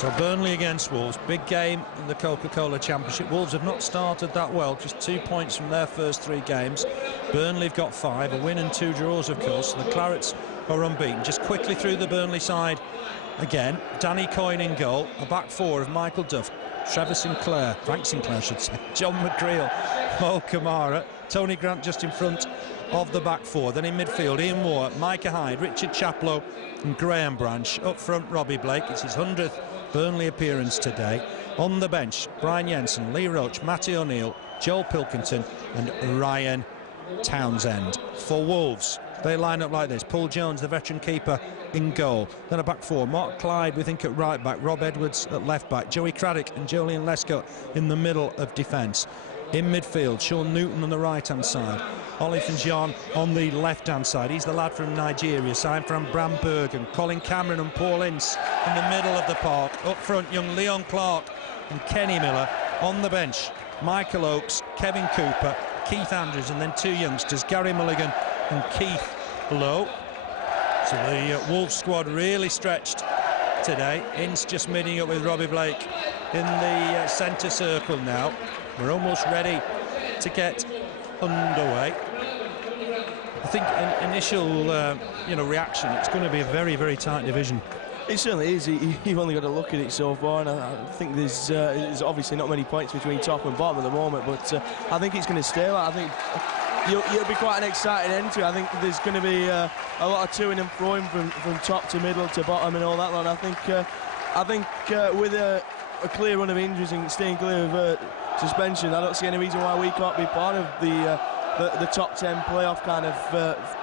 So Burnley against Wolves, big game in the Coca-Cola Championship. Wolves have not started that well, just 2 points from their first 3 games. Burnley have got 5, a win and 2 draws, of course. The Clarets are unbeaten. Just quickly through the Burnley side again. Danny Coyne in goal, a back 4 of Michael Duff, Frank Sinclair, I should say, John McGreal, Mo Camara, Tony Grant just in front of the back 4. Then in midfield, Ian Moore, Micah Hyde, Richard Chaplow and Graham Branch. Up front, Robbie Blake. It's his 100th Burnley appearance today. On the bench, Brian Jensen, Lee Roche, Matty O'Neill, Joel Pilkington and Ryan Townsend. For Wolves, they line up like this. Paul Jones, the veteran keeper, in goal. Then a back 4, Mark Clyde, we think, at right back, Rob Edwards at left back, Joey Craddock and Joleon Lescott in the middle of defence. In midfield, Shaun Newton on the right-hand side, Olofinjana on the left-hand side. He's the lad from Nigeria, signed from Bramberg, and Colin Cameron and Paul Ince in the middle of the park. Up front, young Leon Clarke and Kenny Miller. On the bench, Michael Oakes, Kevin Cooper, Keith Andrews, and then 2 youngsters, Gary Mulligan and Keith Lowe. So the Wolves squad really stretched today. Ince just meeting up with Robbie Blake in the centre circle now. We're almost ready to get underway. I think initial reaction, it's going to be a very, very tight division. It certainly is. You've only got to look at it so far, and I think there's obviously not many points between top and bottom at the moment, but I think it's going to stay like. I think it'll be quite an exciting end to it. I think there's going to be a lot of toing and froing from top to middle to bottom and all that lot. I think with a clear run of injuries and staying clear of suspension, I don't see any reason why we can't be part of the top 10 playoff kind of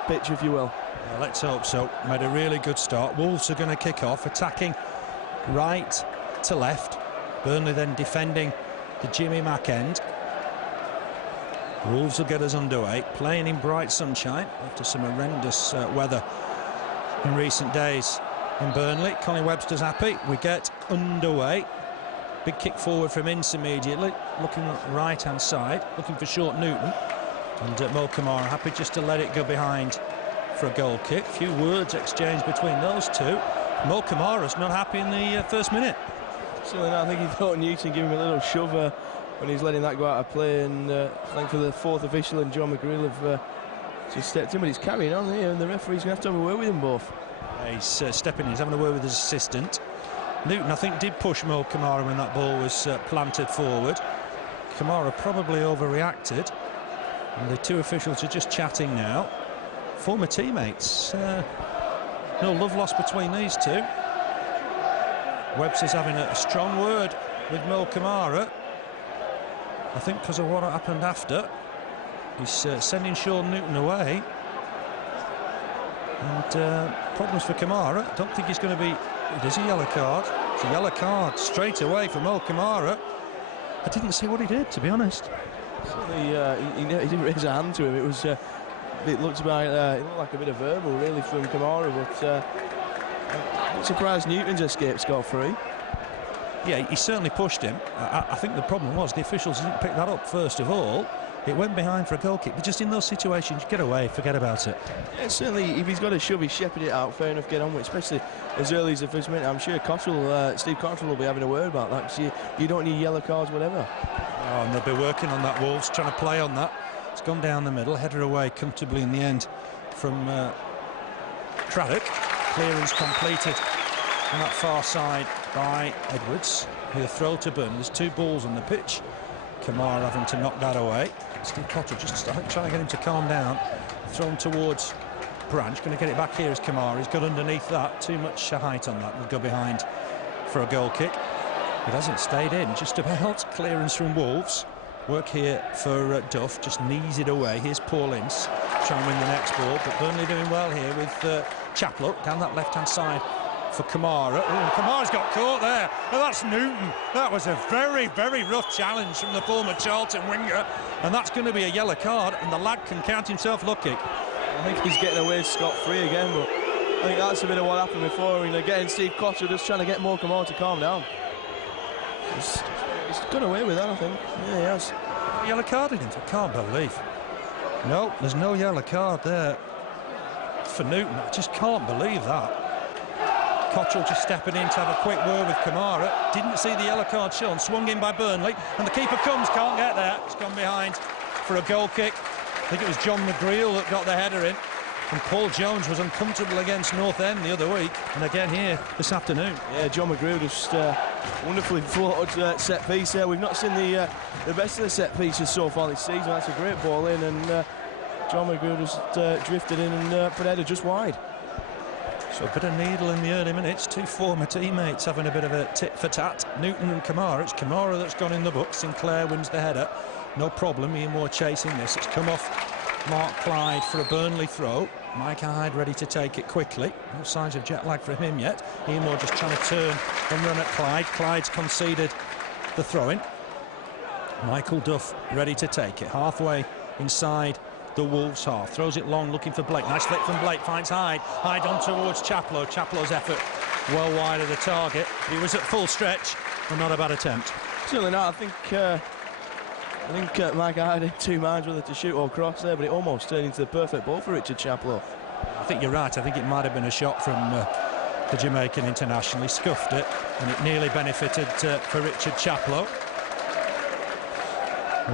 pitch, if you will. Well, let's hope so. Made a really good start. Wolves are going to kick off, attacking right to left. Burnley then defending the Jimmy Mack end. Wolves will get us underway, playing in bright sunshine after some horrendous weather in recent days in Burnley. Colin Webster's happy. We get underway. Big kick forward from Ince immediately, looking right-hand side, looking for Shaun Newton. And Mo Camara happy just to let it go behind for a goal kick. A few words exchanged between those two. Mo Camara's not happy in the first minute. Certainly not. I think he thought Newton gave him a little shove when he's letting that go out of play, and I think for the 4th official and John McGreal have just stepped in, but he's carrying on here, and the referee's going to have a word with them both. He's stepping in, he's having a word with his assistant. Newton, I think, did push Mo Camara when that ball was planted forward. Camara probably overreacted, and the 2 officials are just chatting now. Former teammates. No love lost between these 2. Webster's having a strong word with Mo Camara. I think because of what happened after. He's sending Shaun Newton away. And problems for Camara. Don't think he's going to be... It is a yellow card. It's a yellow card straight away for Mo Camara. I didn't see what he did, to be honest. He didn't raise a hand to him. It looked like a bit of verbal, really, from Camara, but I'm surprised Newton's escape scot-free. Yeah, he certainly pushed him. I think the problem was the officials didn't pick that up first of all. It went behind for a goal kick, but just in those situations, get away, forget about it. Yeah, certainly, if he's got a shove, he's shepherded it out, fair enough, get on with it, especially as early as the first minute. I'm sure Steve Cotterill will be having a word about that, because you don't need yellow cards, whatever. Oh, and they'll be working on that, Wolves, trying to play on that. It's gone down the middle, header away comfortably in the end from Craddock. Clearance completed on that far side by Edwards. With a throw to Burnley. There's 2 balls on the pitch. Camara having to knock that away. Steve Cotterill just trying to get him to calm down. Thrown towards Branch. Going to get it back here as Camara. He's got underneath that. Too much height on that. Will go behind for a goal kick. It hasn't stayed in. Just about. Clearance from Wolves. Work here for Duff. Just knees it away. Here's Paul Ince. Trying to win the next ball. But Burnley doing well here with Chaplow down that left-hand side for Camara. Oh, Kamara's got caught there. Oh, that's Newton. That was a very, very rough challenge from the former Charlton winger, and that's going to be a yellow card, and the lad can count himself lucky. I think he's getting away scot-free again, but I think that's a bit of what happened before. Again, Steve Cotterill just trying to get more Camara to calm down. He's got away with that, I think. Yeah, he has. Yellow card, I can't believe. No, there's no yellow card there for Newton. I just can't believe that. Cotterill just stepping in to have a quick word with Camara. Didn't see the yellow card shown. Swung in by Burnley. And the keeper comes, can't get there. He's gone behind for a goal kick. I think it was John McGreal that got the header in. And Paul Jones was uncomfortable against North End the other week. And again here this afternoon. Yeah, John McGreal just wonderfully floated set piece there. We've not seen the best of the set pieces so far this season. That's a great ball in. And John McGreal just drifted in and put header just wide. So a bit of needle in the early minutes. Two former teammates having a bit of a tit for tat. Newton and Camara. It's Camara that's gone in the book. Sinclair wins the header. No problem. Ian Moore chasing this. It's come off Mark Clyde for a Burnley throw. Micah Hyde ready to take it quickly. No signs of jet lag from him yet. Ian Moore just trying to turn and run at Clyde. Clyde's conceded the throw-in. Michael Duff ready to take it. Halfway inside the Wolves half. Throws it long, looking for Blake. Nice flick from Blake. Finds Hyde. Hyde on towards Chaplow. Chaplow's effort well wide of the target. He was at full stretch, but not a bad attempt. Certainly not. I think Micah Hyde in two minds whether to shoot or cross there, but it almost turned into the perfect ball for Richard Chaplow. I think you're right. I think it might have been a shot from the Jamaican international. He scuffed it, and it nearly benefited for Richard Chaplow.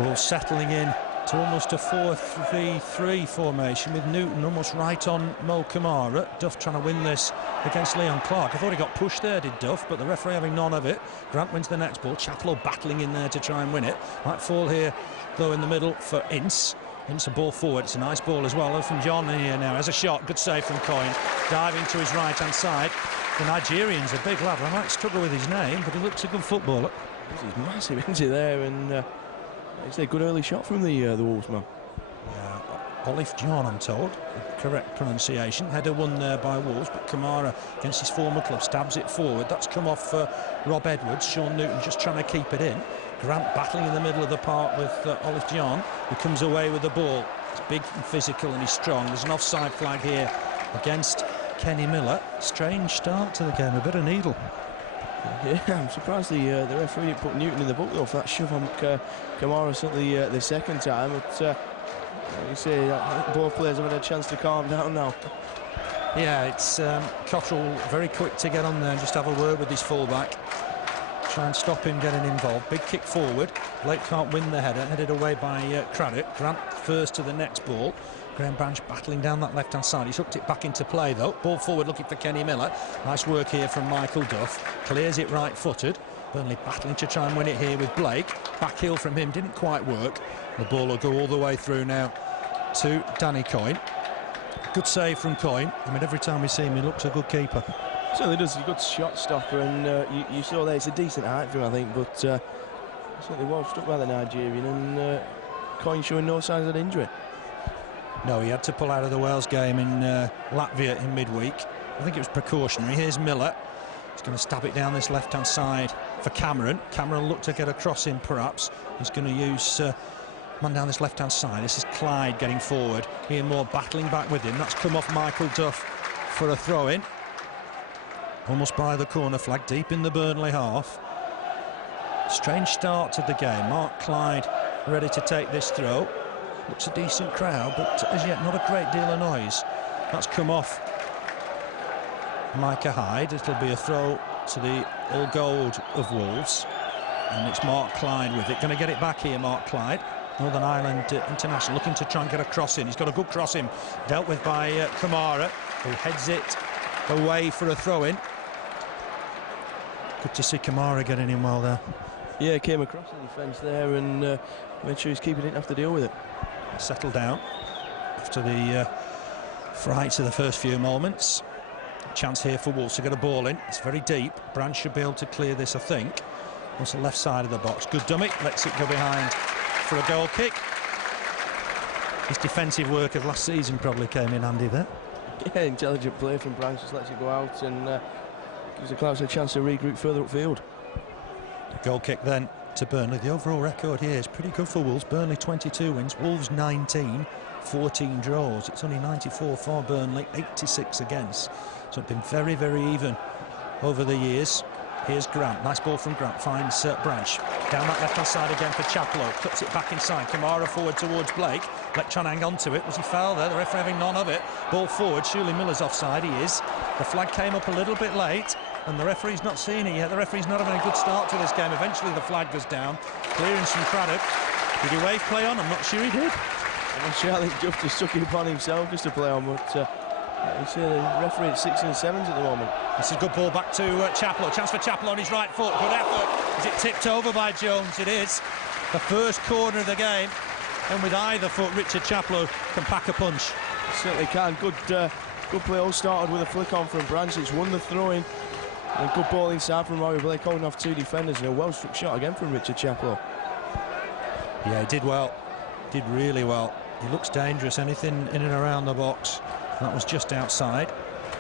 Wolves settling in to almost a 4-3-3 formation with Newton almost right on Mo Camara. Duff trying to win this against Leon Clarke. I thought he got pushed there, did Duff, but the referee having none of it. Grant wins the next ball. Chaplow battling in there to try and win it. Might fall here, though, in the middle for Ince. Ince a ball forward. It's a nice ball as well. Olofinjana here now has a shot. Good save from Coyne. Diving to his right-hand side. The Nigerian's a big lad. I might struggle with his name, but he looks a good footballer. He's massive, isn't he, there? And it's a good early shot from the Wolves man. Olofinjana, I'm told. Correct pronunciation. Header won there by Wolves, but Camara against his former club stabs it forward. That's come off for Rob Edwards. Shaun Newton just trying to keep it in. Grant battling in the middle of the park with Olofinjana, who comes away with the ball. He's big and physical and he's strong. There's an offside flag here against Kenny Miller. Strange start to the game, a bit of needle. Yeah, I'm surprised the referee didn't put Newton in the book though for that shove on Camara certainly the second time. But you say both players have had a chance to calm down now. Yeah, it's Cotterill very quick to get on there and just have a word with his fullback. Try and stop him getting involved. Big kick forward. Blake can't win the header. Headed away by Craddock. Grant first to the next ball. Graham Branch battling down that left-hand side. He's hooked it back into play, though. Ball forward looking for Kenny Miller. Nice work here from Michael Duff. Clears it right-footed. Burnley battling to try and win it here with Blake. Back heel from him didn't quite work. The ball will go all the way through now to Danny Coyne. Good save from Coyne. I mean, every time we see him, he looks a good keeper. Certainly does. He's a good shot stopper, and you saw there it's a decent height for him, I think, but certainly well struck by the Nigerian, and Coyne showing no signs of injury. No, he had to pull out of the Wales game in Latvia in midweek. I think it was precautionary. Here's Miller. He's going to stab it down this left-hand side for Cameron. Cameron looked to get a cross in, perhaps. He's going to use man down this left-hand side. This is Clyde getting forward. Ian Moore battling back with him. That's come off Michael Duff for a throw-in. Almost by the corner flag, deep in the Burnley half. Strange start to the game. Mark Clyde ready to take this throw. Looks a decent crowd, but as yet not a great deal of noise. That's come off Micah Hyde. It'll be a throw to the all gold of Wolves, and it's Mark Clyde with it. Going to get it back here, Mark Clyde. Northern Ireland international looking to try and get a cross in. He's got a good cross in, dealt with by Camara, who heads it away for a throw in. Good to see Camara getting in well there. Yeah, came across the defence there and made sure he's keeping it, have to deal with it. Settled down after the frights of the first few moments. Chance here for Wolves to get a ball in. It's very deep. Branch should be able to clear this, I think. On the left side of the box. Good dummy. Lets it go behind for a goal kick. His defensive work of last season probably came in handy there. Yeah, intelligent play from Branch. Just lets it go out and gives the Clouds a chance to regroup further upfield. Goal kick then to Burnley. The overall record here is pretty good for Wolves. Burnley 22 wins, Wolves 19, 14 draws. It's only 94 for Burnley, 86 against. So it's been very, very even over the years. Here's Grant. Nice ball from Grant. Finds Branch. Down that left-hand side again for Chaplow. Cuts it back inside. Camara forward towards Blake. Blake trying to hang on to it. Was he fouled there? The referee having none of it. Ball forward. Surely Miller's offside. He is. The flag came up a little bit late, and the referee's not seen it yet. The referee's not having a good start to this game. Eventually the flag goes down. Clearance from Craddock. Did he wave play on? I'm not sure he did. I'm not sure. I think Duff just took it upon himself just to play on, but you see the referee at 6 and 7s at the moment. This is a good ball back to Chaplow. Chance for Chaplow on his right foot. Good effort. Is it tipped over by Jones? It is. The first corner of the game. And with either foot, Richard Chaplow can pack a punch. Certainly can. Good play. All started with a flick on from Branch. It's won the throw-in. And good ball inside from Robbie Blake, holding off 2 defenders. And a well-struck shot again from Richard Chaplow. Yeah, he did well. Did really well. He looks dangerous. Anything in and around the box. That was just outside.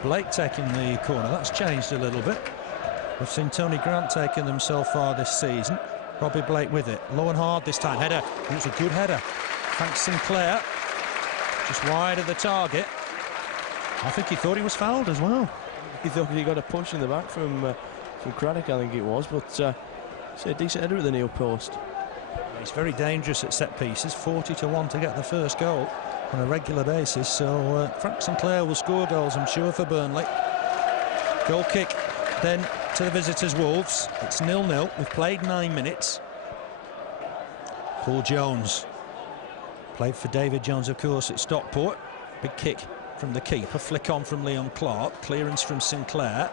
Blake taking the corner. That's changed a little bit. We've seen Tony Grant taking them so far this season. Robbie Blake with it. Low and hard this time. Header. It was a good header. Thanks Sinclair. Just wide of the target. I think he thought he was fouled as well. He thought he got a push in the back from Craddock, I think it was. But it's a decent header at the near post. He's very dangerous at set pieces. 40-1 to get the first goal on a regular basis, so Frank Sinclair will score goals, I'm sure, for Burnley. Goal kick then to the visitors Wolves. It's 0-0. We've played 9 minutes. Paul Jones played for David Jones, of course, at Stockport. Big kick from the keeper. Flick on from Leon Clarke. Clearance from Sinclair.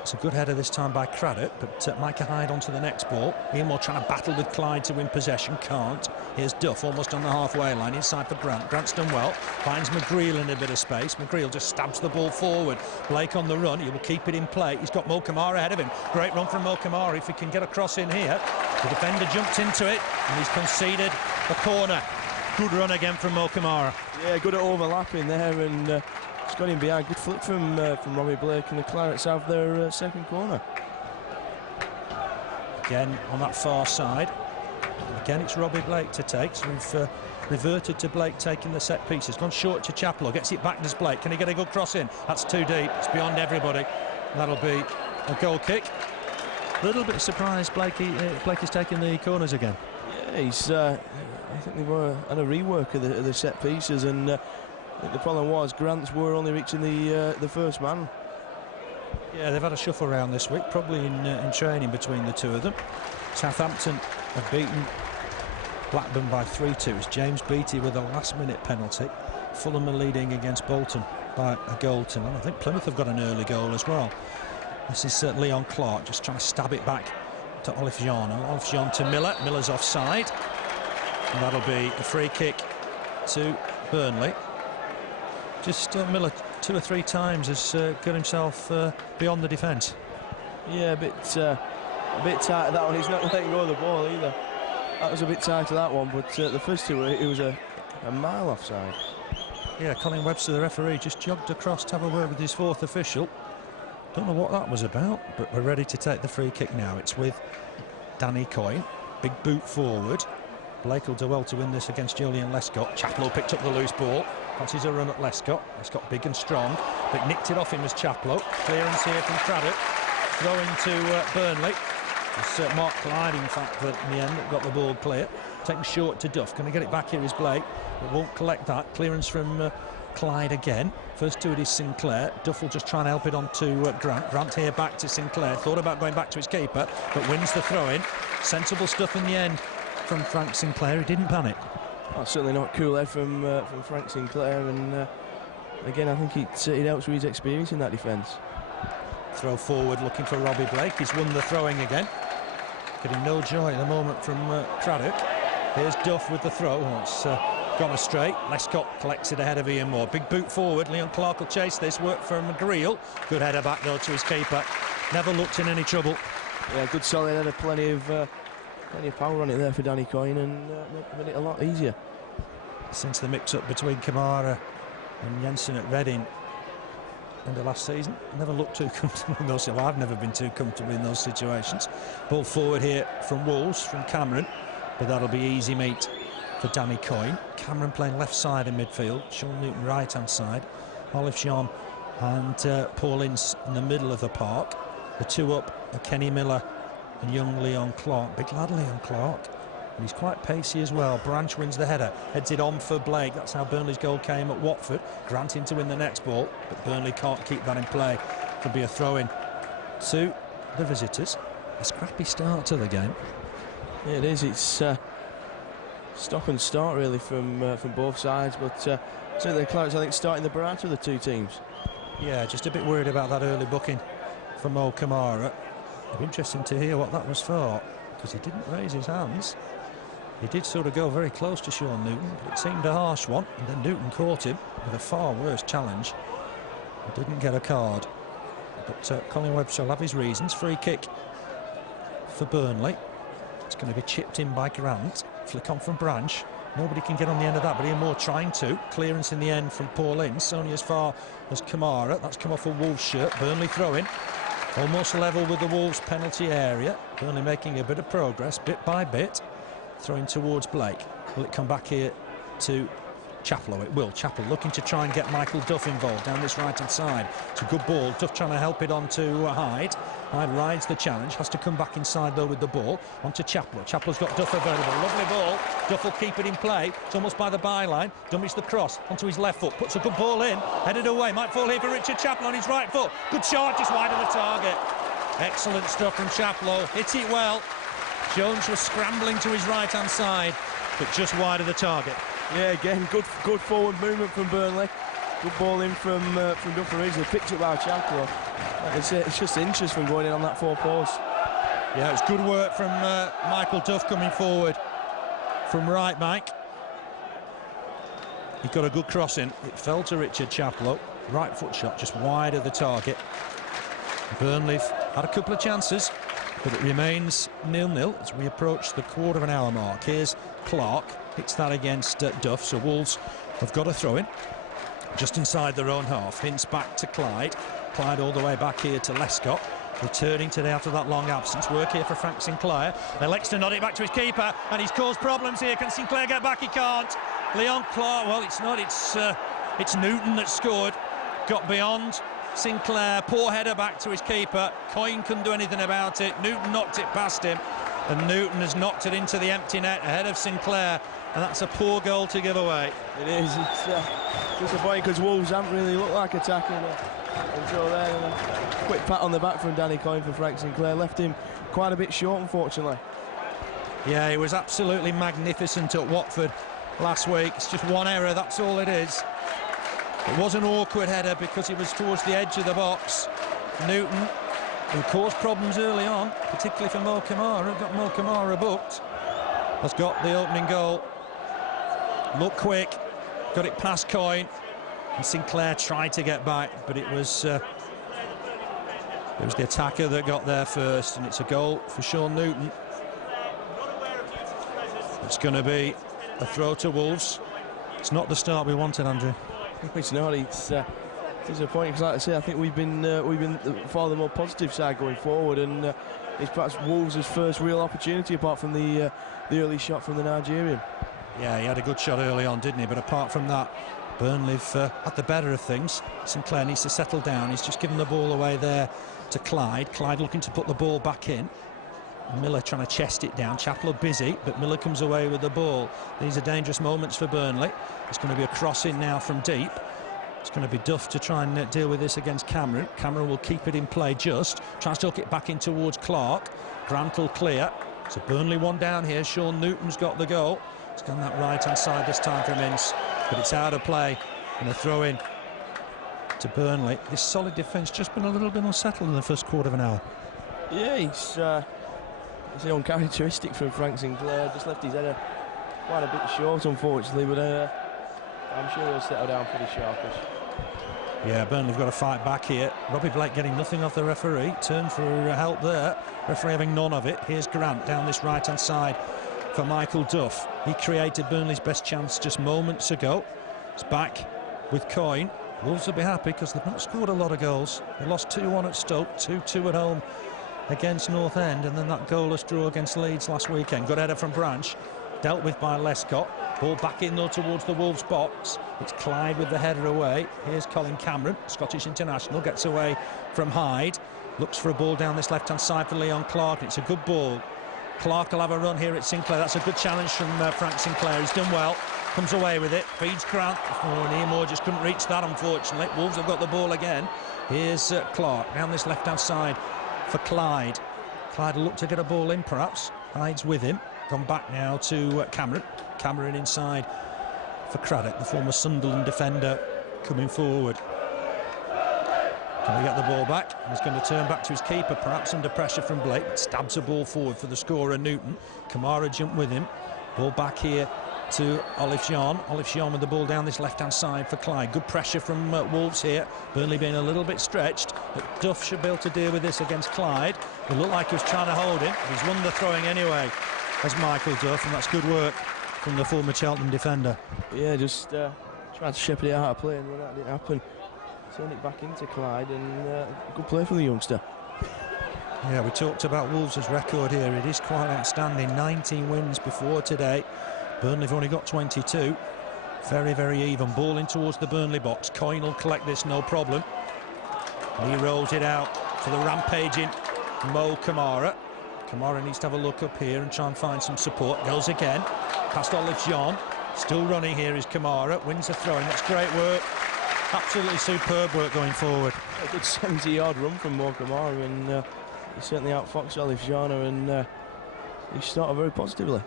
It's a good header this time by Craddock, but Micah Hyde onto the next ball. Ian Moore trying to battle with Clyde to win possession, can't. Here's Duff almost on the halfway line, inside for Grant. Grant's done well, finds McGreal in a bit of space. McGreal just stabs the ball forward. Blake on the run, he will keep it in play. He's got Camara ahead of him. Great run from Camara if he can get across in here. The defender jumped into it and he's conceded a corner. Good run again from Camara. Yeah, good at overlapping there, and it's got him behind. Good flick from Robbie Blake, and the Clarets have their second corner. Again on that far side. Again it's Robbie Blake to take, so we've reverted to Blake taking the set pieces. Gone short to Chaplow, gets it back to Blake. Can he get a good cross in? That's too deep, it's beyond everybody. That'll be a goal kick. A little bit surprised Blake is taking the corners again. Yeah, he's I think they were on a rework of the set pieces, and I think the problem was Grants were only reaching the first man. Yeah, they've had a shuffle around this week, probably in training between the two of them. Southampton have beaten Blackburn by 3-2. It's James Beattie with a last-minute penalty. Fulham are leading against Bolton by a goal to none. I think Plymouth have got an early goal as well. This is Leon Clarke just trying to stab it back to Olofinjana. Olofinjana to Miller. Miller's offside. And that'll be a free kick to Burnley. Just Miller 2 or 3 times has got himself beyond the defence. Yeah, a bit tight that one. He's not letting go of the ball either. That was a bit tight to that one, but the first two, it was a mile offside. Yeah, Colin Webster, the referee, just jogged across to have a word with his 4th official. Don't know what that was about, but we're ready to take the free kick now. It's with Danny Coyne. Big boot forward. Blake will do well to win this against Joleon Lescott. Chaplow picked up the loose ball. Fancies a run at Lescott. Lescott big and strong, but nicked it off him as Chaplow. Clearance here from Craddock. Throwing to Burnley. It's Mark Clyde, in fact, that in the end got the ball clear. Taken short to Duff. Can he get it back here is Blake, but won't collect that. Clearance from Clyde again. First to it is Sinclair. Duff will just try and help it on to Grant. Grant here back to Sinclair. Thought about going back to his keeper, but wins the throw-in. Sensible stuff in the end from Frank Sinclair. He didn't panic. Oh, certainly not cool head from Frank Sinclair, and again I think it helps with his experience in that defence. Throw forward looking for Robbie Blake. He's won the throwing again. Getting no joy at the moment from Craddock. Here's Duff with the throw. Oh, it's gone astray. Lescott collects it ahead of Ian Moore. Big boot forward. Leon Clarke will chase this. Work for McGreal. Good header back though to his keeper. Never looked in any trouble. Yeah, good solid header. Plenty of power on it there for Danny Coyne, and made it a lot easier. Since the mix-up between Camara and Jensen at Reading in the last season, never looked too comfortable in those. Well, I've never been too comfortable in those situations. Ball forward here from Wolves, from Cameron, but that'll be easy meat for Danny Coyne. Cameron playing left side in midfield, Shaun Newton right hand side, Olofinjana and Paul Ince in the middle of the park. The two up are Kenny Miller and young Leon Clarke. Big lad Leon Clarke. And he's quite pacey as well. Branch wins the header, heads it on for Blake. That's how Burnley's goal came at Watford. Grant in to win the next ball, but Burnley can't keep that in play. Could be a throw-in to the visitors. A scrappy start to the game. Yeah, it is. It's stop and start really from both sides, but certainly the Clarks, I think, starting the brighter of the two teams. Yeah, just a bit worried about that early booking for Mo Camara. It'd be interesting to hear what that was for, because he didn't raise his hands. He did sort of go very close to Shaun Newton, but it seemed a harsh one, and then Newton caught him with a far worse challenge. He didn't get a card, but Colin Webster will have his reasons. Free kick for Burnley. It's going to be chipped in by Grant. Flick on from Branch. Nobody can get on the end of that, but Ian Moore trying to. Clearance in the end from Paul Ince, only as far as Camara. That's come off a Wolves shirt. Burnley throw-in. Almost level with the Wolves penalty area. Burnley making a bit of progress, bit by bit. Throwing towards Blake. Will it come back here to Chaplow? It will. Chaplow looking to try and get Michael Duff involved down this right-hand side. It's a good ball. Duff trying to help it on to Hyde. Hyde rides the challenge. Has to come back inside, though, with the ball. On to Chaplow. Chaplow's got Duff available. Lovely ball. Duff will keep it in play. It's almost by the byline. Dummies the cross onto his left foot. Puts a good ball in. Headed away. Might fall here for Richard Chaplow on his right foot. Good shot, just wide of the target. Excellent stuff from Chaplow. Hit it well. Jones was scrambling to his right-hand side, but just wide of the target. Yeah, again, good forward movement from Burnley. Good ball in from Duff originally. Picked up by Chaplow. It's just inches from going in on that four post. Yeah, it's good work from Michael Duff coming forward from right, Mike. He got a good cross in. It fell to Richard Chaplow. Right foot shot, just wide of the target. Burnley had a couple of chances, but it remains 0-0 as we approach the quarter of an hour mark. Here's Clarke, hits that against Duff, so Wolves have got a throw-in just inside their own half. Ince back to Clyde. Clyde all the way back here to Lescott, returning today after that long absence. Work here for Frank Sinclair. Elects to nod it back to his keeper, and he's caused problems here. Can Sinclair get back? He can't. Leon Clarke, well, it's not. It's Newton that scored. Got beyond Sinclair, poor header back to his keeper. Coyne couldn't do anything about it. Newton knocked it past him, and Newton has knocked it into the empty net ahead of Sinclair, and that's a poor goal to give away. It is. It's disappointing because Wolves haven't really looked like attacking until then. And a quick pat on the back from Danny Coyne for Frank Sinclair left him quite a bit short, unfortunately. Yeah, he was absolutely magnificent at Watford last week. It's just one error, that's all it is. It was an awkward header because he was towards the edge of the box. Newton, who caused problems early on, particularly for Mo Camara, got Mo Camara booked, has got the opening goal. Looked quick, got it past Coyne, and Sinclair tried to get back, but it was the attacker that got there first, and it's a goal for Shaun Newton. It's going to be a throw to Wolves. It's not the start we wanted, Andrew. It's not. It's disappointing because, like I say, I think we've been for the more positive side going forward, and it's perhaps Wolves' first real opportunity apart from the early shot from the Nigerian. Yeah, he had a good shot early on, didn't he? But apart from that, Burnley have had the better of things. Sinclair needs to settle down. He's just given the ball away there to Clyde. Clyde looking to put the ball back in. Miller trying to chest it down. Chaplow busy, but Miller comes away with the ball. These are dangerous moments for Burnley. It's going to be a cross in now from deep. It's going to be Duff to try and deal with this against Camara. Camara will keep it in play just. Tries to hook it back in towards Clarke. Grant will clear. So Burnley one down here. Shaun Newton's got the goal. It's gone that right-hand side this time from Ince, but it's out of play. And a throw-in to Burnley. This solid defence just been a little bit unsettled in the first quarter of an hour. Yeah, it's uncharacteristic from Frank Sinclair. Just left his header quite a bit short, unfortunately, but I'm sure he'll settle down pretty sharpish. Yeah, Burnley have got to fight back here. Robbie Blake getting nothing off the referee. Turn for help there. Referee having none of it. Here's Grant down this right-hand side for Michael Duff. He created Burnley's best chance just moments ago. It's back with Coyne. Wolves will be happy because they've not scored a lot of goals. They lost 2-1 at Stoke, 2-2 at home against North End, and then that goalless draw against Leeds last weekend. Good header from Branch. dealt with by Lescott. Ball back in though towards the Wolves box. It's Clyde with the header away. Here's Colin Cameron, Scottish international, gets away from Hyde. Looks for a ball down this left-hand side for Leon Clarke. It's a good ball. Clarke will have a run here at Sinclair. That's a good challenge from Frank Sinclair. He's done well. Comes away with it. Feeds Grant. Oh, and Moore just couldn't reach that, unfortunately. Wolves have got the ball again. Here's Clarke down this left-hand side for Clyde. Clyde will look to get a ball in, perhaps. Hyde's with him. Gone back now to Cameron. Cameron inside for Craddock, the former Sunderland defender, coming forward. Can he get the ball back? He's going to turn back to his keeper, perhaps under pressure from Blake. Stabs a ball forward for the scorer, Newton. Camara jumped with him. Ball back here to Olofinjana. Olofinjana with the ball down this left-hand side for Clyde. Good pressure from Wolves here. Burnley being a little bit stretched, but Duff should be able to deal with this against Clyde. It looked like he was trying to hold him. He's won the throwing anyway, as Michael Duff, and that's good work from the former Cheltenham defender. Yeah, just tried to shepherd it out of play, and when that didn't happen, turn it back into Clyde, and good play from the youngster. Yeah, we talked about Wolves' record here. It is quite outstanding. 19 wins before today. Burnley have only got 22. Very, very even. Ball in towards the Burnley box. Coyne will collect this, no problem. He rolls it out for the rampaging Mo Camara. Camara needs to have a look up here and try and find some support. Goes again. Past Olofinjana. Still running here is Camara. Wins the throw-in. That's great work. Absolutely superb work going forward. A good 70-yard run from Mo Camara, and he certainly outfoxed Olofinjana, and he started very positively.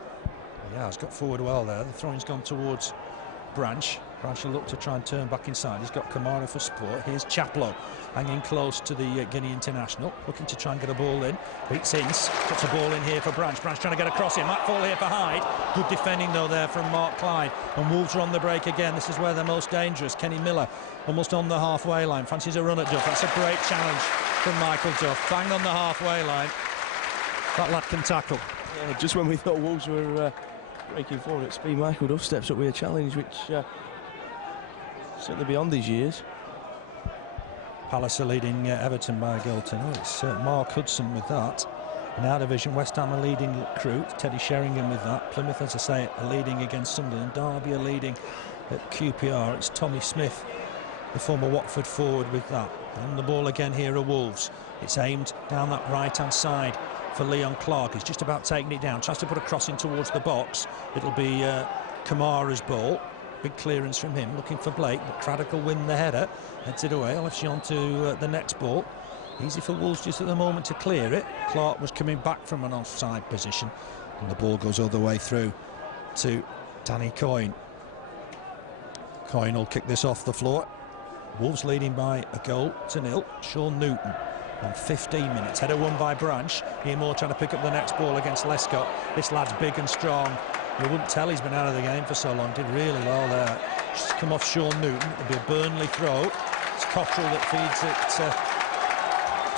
Yeah, he's got forward well there. The throwing's gone towards Branch. Branch will look to try and turn back inside. He's got Camara for support. Here's Chaplow hanging close to the Guinea international, looking to try and get a ball in. Beats Ince, puts a ball in here for Branch. Branch trying to get across it. Might fall here for Hyde. Good defending though there from Mark Clyde. And Wolves are on the break again. This is where they're most dangerous. Kenny Miller almost on the halfway line. Fancies a run at Duff. That's a great challenge from Michael Duff. Bang on the halfway line. That lad can tackle. Yeah, just when we thought Wolves were breaking forward at speed, Michael Duff steps up with a challenge which certainly beyond his years. Palace are leading Everton by a goal to nil. It's Mark Hudson with that. In our division, West Ham are leading Recruit. Teddy Sheringham with that. Plymouth, as I say, are leading against Sunderland. Derby are leading at QPR. It's Tommy Smith, the former Watford forward, with that. And the ball again here are Wolves. It's aimed down that right-hand side for Leon Clarke. He's just about taking it down. Tries to put a cross in towards the box. It'll be Kamara's ball. Big clearance from him, looking for Blake, but Craddock will win the header. Heads it away. Olofinjana to the next ball. Easy for Wolves just at the moment to clear it. Clarke was coming back from an offside position, and the ball goes all the way through to Danny Coyne. Coyne will kick this off the floor. Wolves leading by a goal to nil. Shaun Newton on 15 minutes. Header won by Branch. Moore trying to pick up the next ball against Lescott. This lad's big and strong. You wouldn't tell he's been out of the game for so long. Did really well there. Just come off Shaun Newton. It'll be a Burnley throw. It's Cotterill that feeds it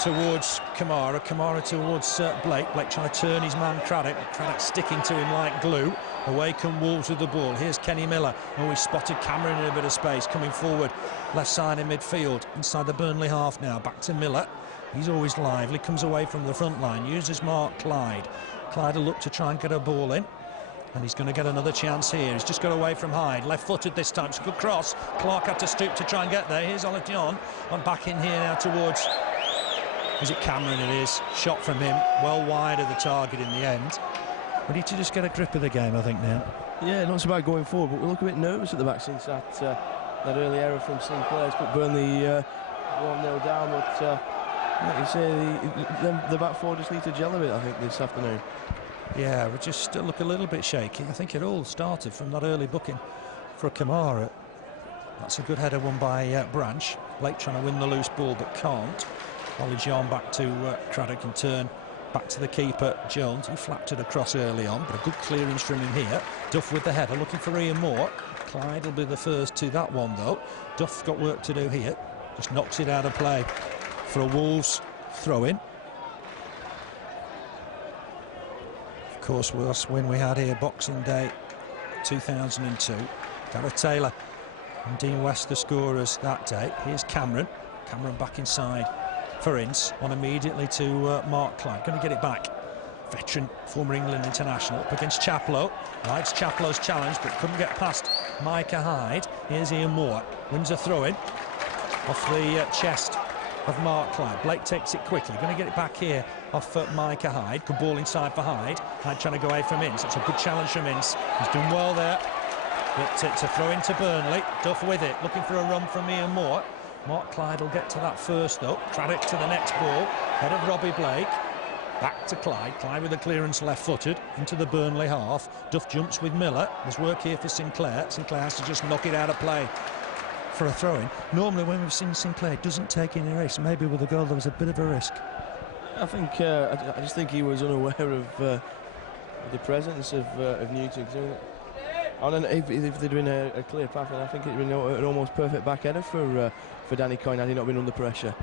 towards Camara. Camara towards Blake. Blake trying to turn his man Craddock. Craddock sticking to him like glue. Away come Wolves with the ball. Here's Kenny Miller. Oh, he spotted Cameron in a bit of space. Coming forward. Left side in midfield. Inside the Burnley half now. Back to Miller. He's always lively. Comes away from the front line. Uses Mark Clyde. Clyde will look to try and get a ball in. And he's going to get another chance here. He's just got away from Hyde. Left-footed this time. It's a good cross. Clarke had to stoop to try and get there. Here's Olofinjana. I'm back in here now towards... Is it Cameron? It is. Shot from him. Well wide of the target in the end. We need to just get a grip of the game, I think, now. Yeah, not so bad going forward, but we look a bit nervous at the back since that early error from Sinclair's put Burnley 1-0 down. But like you say, the back four just need to gel a bit, I think, this afternoon. Yeah, we just look a little bit shaky. I think it all started from that early booking for Camara. That's a good header won by Branch. Blake trying to win the loose ball but can't. Olofinjana back to Craddock and turn back to the keeper, Jones. He flapped it across early on, but a good clearance from him here. Duff with the header, looking for Ian Moore. Clyde will be the first to that one, though. Duff got work to do here. Just knocks it out of play for a Wolves throw-in. Of course, worst win we had here, Boxing Day 2002. Gareth Taylor and Dean West the scorers that day. Here's Cameron. Cameron back inside for Ince, on immediately to Mark Clyde. Going to get it back veteran former England international, up against Chaplow. Likes Chaplow's challenge, but couldn't get past Micah Hyde. Here's Ian Moore, wins a throw-in off the chest of Mark Clyde. Blake takes it quickly, going to get it back here off Micah Hyde. Good ball inside for Hyde. Hyde trying to go away from Ince. It's a good challenge from Ince. He's done well there. But it's a throw into Burnley. Duff with it, looking for a run from Ian Moore. Mark Clyde will get to that first though. Craddock to the next ball, head of Robbie Blake. Back to Clyde. Clyde with the clearance left-footed into the Burnley half. Duff jumps with Miller. There's work here for Sinclair. Sinclair has to just knock it out of play for a throw-in. Normally when we've seen Sinclair, doesn't take any risk. Maybe with the goal there was a bit of a risk. I think I just think he was unaware of the presence of Newton. I don't know if there'd been a clear path, and I think it'd been an almost perfect back header for Danny Coyne had he not been under pressure.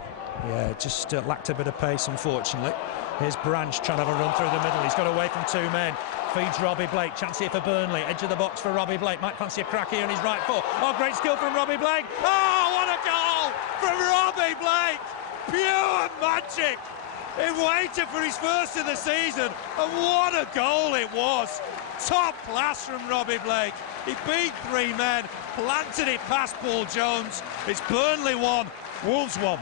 Yeah, just lacked a bit of pace, unfortunately. Here's Branch trying to have a run through the middle. He's got away from two men. Feeds Robbie Blake. Chance here for Burnley. Edge of the box for Robbie Blake. Might fancy a crack here on his right foot. Oh, great skill from Robbie Blake. Oh, what a goal from Robbie Blake. Pure magic. He waited for his first of the season, and what a goal it was. Top class from Robbie Blake. He beat three men, planted it past Paul Jones. It's Burnley 1, Wolves 1.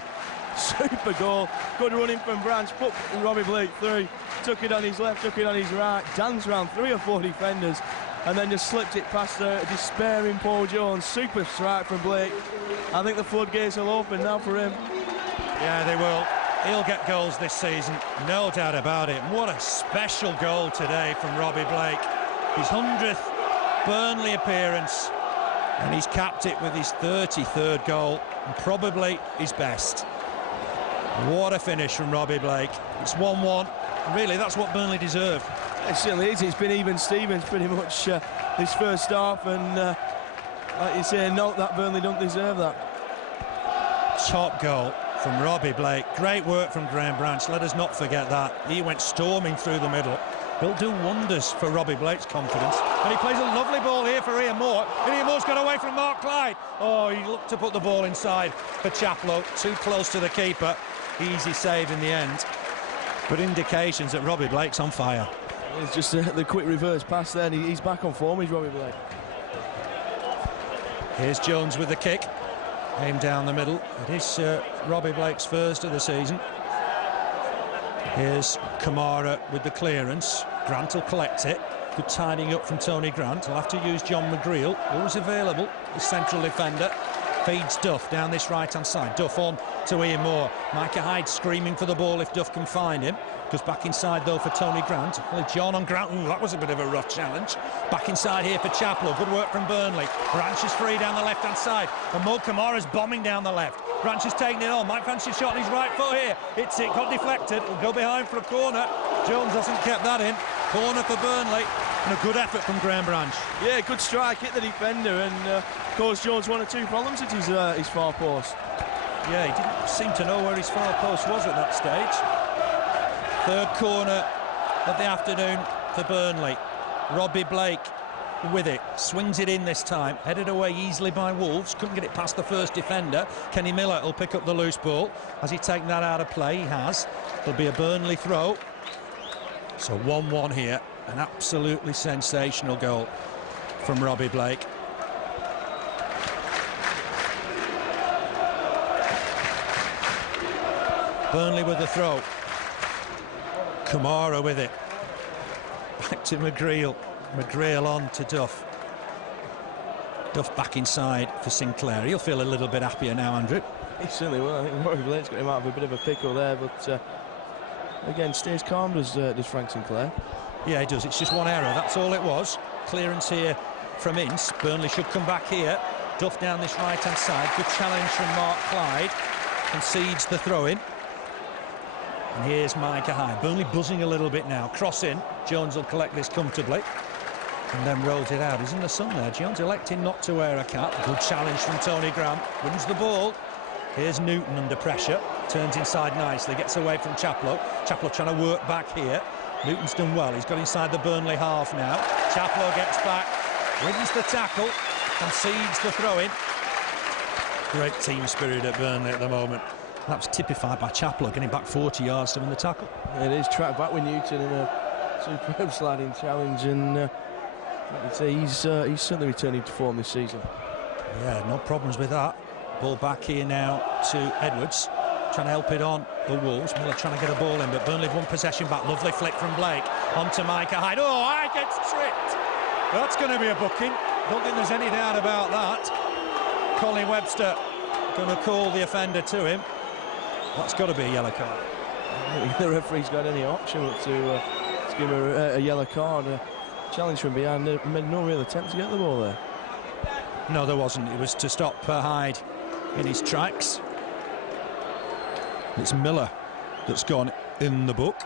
Super goal, good running from Branch, put Robbie Blake through, took it on his left, took it on his right, danced around 3 or 4 defenders, and then just slipped it past a despairing Paul Jones. Super strike from Blake. I think the floodgates will open now for him. Yeah, they will. He'll get goals this season, no doubt about it. What a special goal today from Robbie Blake. His 100th Burnley appearance, and he's capped it with his 33rd goal, and probably his best. What a finish from Robbie Blake. It's 1-1. Really, that's what Burnley deserved. It certainly is. It's been even Stevens pretty much this first half, and like you say, note that Burnley don't deserve that. Top goal from Robbie Blake. Great work from Graham Branch. Let us not forget that. He went storming through the middle. He'll do wonders for Robbie Blake's confidence. And he plays a lovely ball here for Ian Moore. And Ian Moore's got away from Mark Clyde. Oh, he looked to put the ball inside for Chaplow. Too close to the keeper. Easy save in the end. But indications that Robbie Blake's on fire. It's just the quick reverse pass there, and he's back on form, he's Robbie Blake. Here's Jones with the kick. Aimed down the middle. It is Robbie Blake's first of the season. Here's Camara with the clearance. Grant will collect it. Good tidying up from Tony Grant. He'll have to use John McGreal, always available, the central defender. Feeds Duff down this right-hand side. Duff on to Ian Moore. Micah Hyde screaming for the ball if Duff can find him. Goes back inside though for Tony Grant. Well, John on Grant. Ooh, that was a bit of a rough challenge. Back inside here for Chaplow. Good work from Burnley. Branch is free down the left-hand side. And Mo Camara's bombing down the left. Branch is taking it on. Might fancy a shot on his right foot here. It got deflected. It'll go behind for a corner. Jones hasn't kept that in. Corner for Burnley. And a good effort from Graham Branch. Yeah, good strike, hit the defender, and caused Jones 1 or 2 problems at his far post. Yeah, he didn't seem to know where his far post was at that stage. Third corner of the afternoon for Burnley. Robbie Blake with it, swings it in this time, headed away easily by Wolves, couldn't get it past the first defender. Kenny Miller will pick up the loose ball. Has he taken that out of play? He has. There'll be a Burnley throw. So 1-1 here. An absolutely sensational goal from Robbie Blake. Burnley with the throw. Camara with it. Back to McGreal. McGreal on to Duff. Duff back inside for Sinclair. He'll feel a little bit happier now, Andrew. He certainly will. I think Robbie Blake's got him out of a bit of a pickle there, but again, stays calm, does Frank Sinclair. Yeah, he does. It's just one error. That's all it was. Clearance here from Ince. Burnley should come back here. Duff down this right-hand side. Good challenge from Mark Clyde. Concedes the throw-in. And here's Micah Hyde. Burnley buzzing a little bit now. Cross in. Jones will collect this comfortably. And then rolls it out. He's in the sun there. Jones electing not to wear a cap. Good challenge from Tony Grant. Wins the ball. Here's Newton under pressure. Turns inside nicely. Gets away from Chaplow. Chaplow trying to work back here. Newton's done well. He's got inside the Burnley half now. Chaplow gets back. Wins the tackle. Concedes the throw-in. Great team spirit at Burnley at the moment. That was typified by Chaplow getting back 40 yards to win the tackle. It is track back with Newton and Superb sliding challenge, and like you say, he's certainly returning to form this season. Yeah, no problems with that. Ball back here now to Edwards, trying to help it on the Wolves. Miller trying to get a ball in, but Burnley have won possession back. Lovely flick from Blake onto Micah. Hyde. Oh, Hyde gets tripped. That's going to be a booking. Don't think there's any doubt about that. Colin Webster going to call the offender to him. That's got to be a yellow card. I don't think the referee's got any option but to give her a yellow card. Challenge from behind, made no real attempt to get the ball there. No, there wasn't. It was to stop Hyde in his tracks. It's Miller that's gone in the book.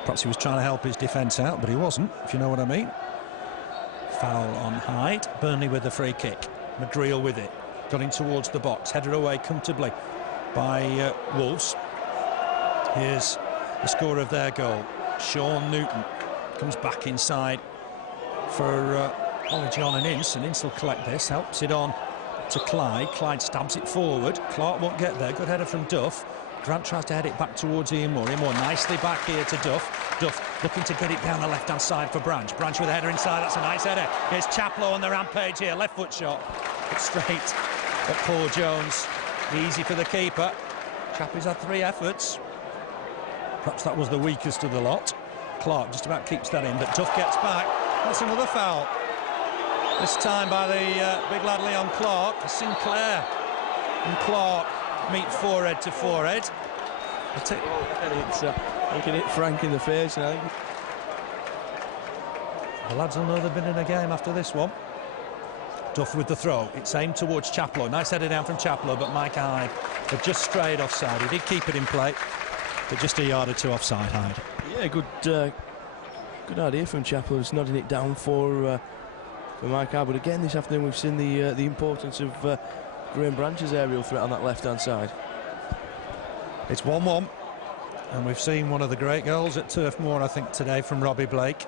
Perhaps he was trying to help his defence out, but he wasn't, if you know what I mean. Foul on Hyde. Burnley with the free kick. McGreal with it. Got in towards the box. Headed away comfortably by Wolves. Here's the scorer of their goal. Shaun Newton comes back inside for Joleon and Ince will collect this, helps it on to Clyde. Clyde stabs it forward. Clarke won't get there. Good header from Duff. Grant tries to head it back towards Ian Moore. Ian Moore nicely back here to Duff. Duff looking to get it down the left-hand side for Branch. Branch with a header inside. That's a nice header. Here's Chaplow on the rampage here. Left foot shot. But straight at Paul Jones. Easy for the keeper. Chappie's had 3 efforts. Perhaps that was the weakest of the lot. Clarke just about keeps that in, but Duff gets back. That's another foul. This time by the big lad Leon Clarke. Sinclair and Clarke meet forehead to forehead. It's looking at Frank in the face now. The lads will know they've been in a game after this one. Duff with the throw. It's aimed towards Chaplow. Nice header down from Chaplow, but Micah Hyde had just strayed offside. He did keep it in play, but just a yard or two offside, Hyde. Yeah, good idea from Chaplow, just nodding it down for Micah. But again, this afternoon we've seen the importance of Graham Branch's aerial threat on that left-hand side. It's 1-1, and we've seen one of the great goals at Turf Moor, I think, today from Robbie Blake.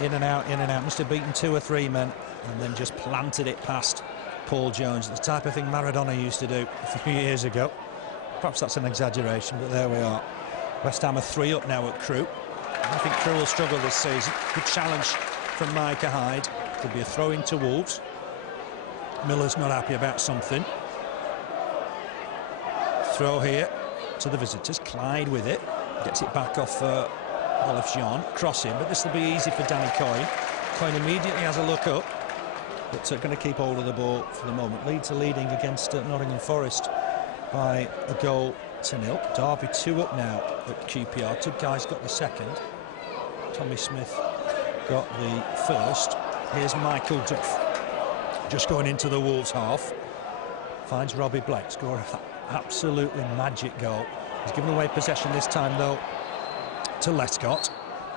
In and out, in and out. Must have beaten 2 or 3 men and then just planted it past Paul Jones. The type of thing Maradona used to do a few years ago. Perhaps that's an exaggeration, but there we are. West Ham are 3 up now at Crewe. I think Crewe will struggle this season. Good challenge from Micah Hyde. Could be a throw into Wolves. Miller's not happy about something. Throw here to the visitors. Clyde with it. Gets it back off Olofinjana. Crossing, but this will be easy for Danny Coyne. Coyne immediately has a look up, but going to keep hold of the ball for the moment. Leeds are leading against Nottingham Forest by a goal to 0. Derby 2 up now at QPR. 2 guys got the second. Tommy Smith got the first. Here's Michael Duff, just going into the Wolves half. Finds Robbie Blake, scoring an absolutely magic goal. He's given away possession this time though to Lescott.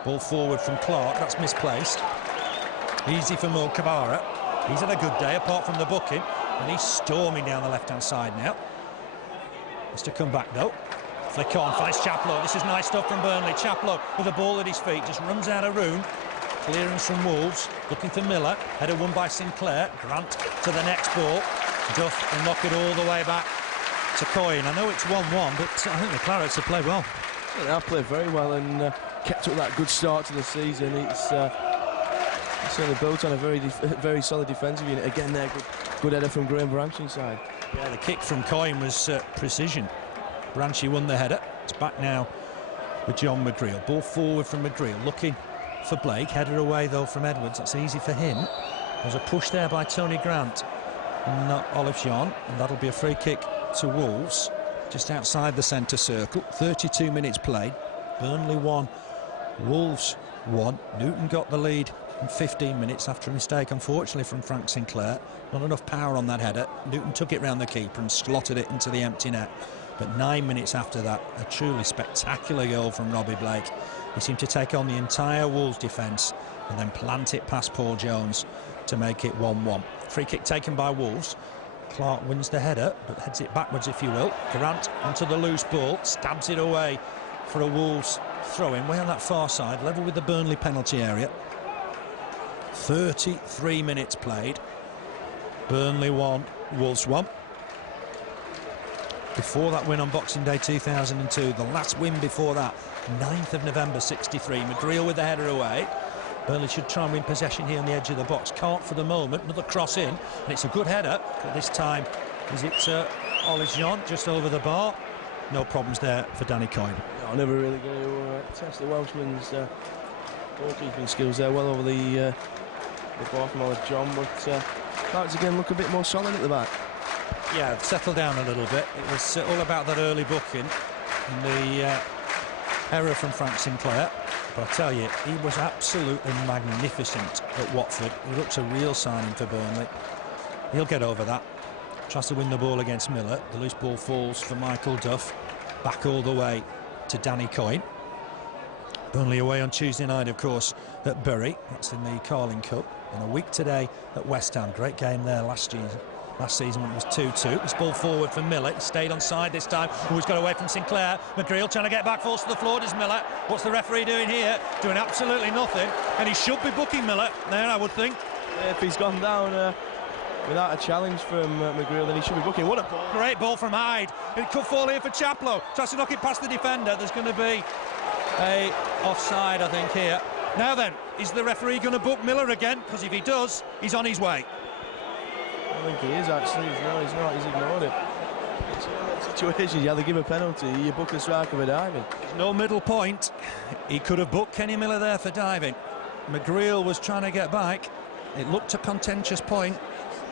Ball forward from Clarke, that's misplaced. Easy for Camara. He's had a good day apart from the booking, and he's storming down the left-hand side now. Has to come back though. Flick on, finds Chaplow. This is nice stuff from Burnley. Chaplow with the ball at his feet, just runs out of room. Clearance from Wolves, looking for Miller. Header won by Sinclair. Grant to the next ball. Duff will knock it all the way back to Coyne. I know it's 1-1, but I think the Clarets have played well. Yeah, they have played very well and kept up that good start to the season. It's certainly built on a very solid defensive unit. Again, there, good header from Graham Branch inside. Yeah, the kick from Coyne was precision. Branchy won the header. It's back now with John McGreal. Ball forward from McGreal, looking for Blake. Header away though from Edwards. That's easy for him. There's a push there by Tony Grant, not Olofinjana, and that'll be a free kick to Wolves, just outside the centre circle. 32 minutes played. Burnley 1, Wolves 1. Newton got the lead in 15 minutes after a mistake, unfortunately, from Frank Sinclair. Not enough power on that header. Newton took it round the keeper and slotted it into the empty net. But 9 minutes after that, a truly spectacular goal from Robbie Blake. He seemed to take on the entire Wolves defence and then plant it past Paul Jones to make it 1-1. Free kick taken by Wolves. Clarke wins the header, but heads it backwards, if you will. Grant onto the loose ball, stabs it away for a Wolves throw-in, way on that far side, level with the Burnley penalty area. 33 minutes played. Burnley 1, Wolves 1. before that win on Boxing Day 2002. The last win before that, 9th of November 63. McGreal with the header away. Burnley should try and win possession here on the edge of the box. Can't for the moment. Another cross in, and it's a good header. But this time, is it Olofinjana just over the bar? No problems there for Danny Coyne. No, never really going to test the Welshman's goalkeeping skills there. Well over the ball from Olofinjana, but Clarke's again look a bit more solid at the back. Yeah, settled down a little bit. It was all about that early booking and the error from Frank Sinclair. But I tell you, he was absolutely magnificent at Watford. He looks a real signing for Burnley. He'll get over that. Tries to win the ball against Miller. The loose ball falls for Michael Duff. Back all the way to Danny Coyne. Burnley away on Tuesday night, of course, at Bury. That's in the Carling Cup. And a week today at West Ham. Great game there last season when it was 2-2. This ball forward for Miller. He stayed on side this time. Oh, he's got away from Sinclair. McGreal trying to get back, falls to the floor. Does Miller? What's the referee doing here? Doing absolutely nothing. And he should be booking Miller there, I would think. Yeah, if he's gone down without a challenge from McGreal, then he should be booking. What a ball. Great ball from Hyde. It could fall here for Chaplow. Tries to knock it past the defender. There's going to be a offside, I think, here. Now then, is the referee going to book Miller again? Because if he does, he's on his way. I think he is actually. No, he's not. He's ignored it. It's one of those situations. You either give a penalty, you book a striker for diving. No middle point. He could have booked Kenny Miller there for diving. McGreal was trying to get back. It looked a contentious point.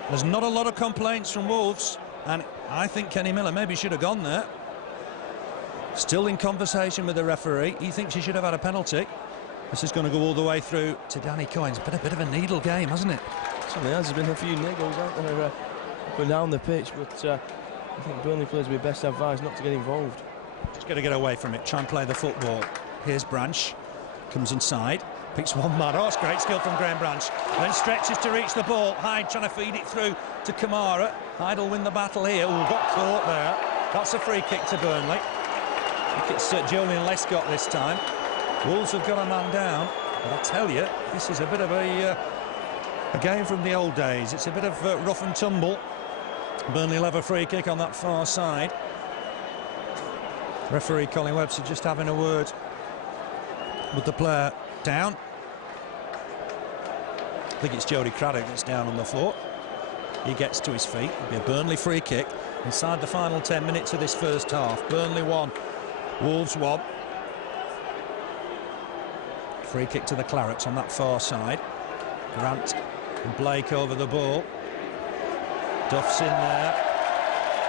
There's not a lot of complaints from Wolves, and I think Kenny Miller maybe should have gone there. Still in conversation with the referee. He thinks he should have had a penalty. This is going to go all the way through to Danny Coyne. It's been a bit of a needle game, hasn't it? Certainly has. There's been a few niggles out there up and down the pitch, but I think Burnley players would be best advised not to get involved. Just got to get away from it. Try and play the football. Here's Branch. Comes inside. Picks one man. Oh, it's great skill from Graham Branch. Then stretches to reach the ball. Hyde trying to feed it through to Camara. Hyde will win the battle here. Oh, got caught there. That's a free kick to Burnley. I think it's Joleon Lescott this time. Wolves have got a man down. But I tell you, this is a bit of a game from the old days. It's a bit of rough and tumble. Burnley will have a free kick on that far side. Referee Colin Webster just having a word with the player down. I think it's Jody Craddock that's down on the floor. He gets to his feet. It'll be a Burnley free kick inside the final 10 minutes of this first half. Burnley 1, Wolves 1. Free kick to the Clarets on that far side. Grant and Blake over the ball. Duff's in there.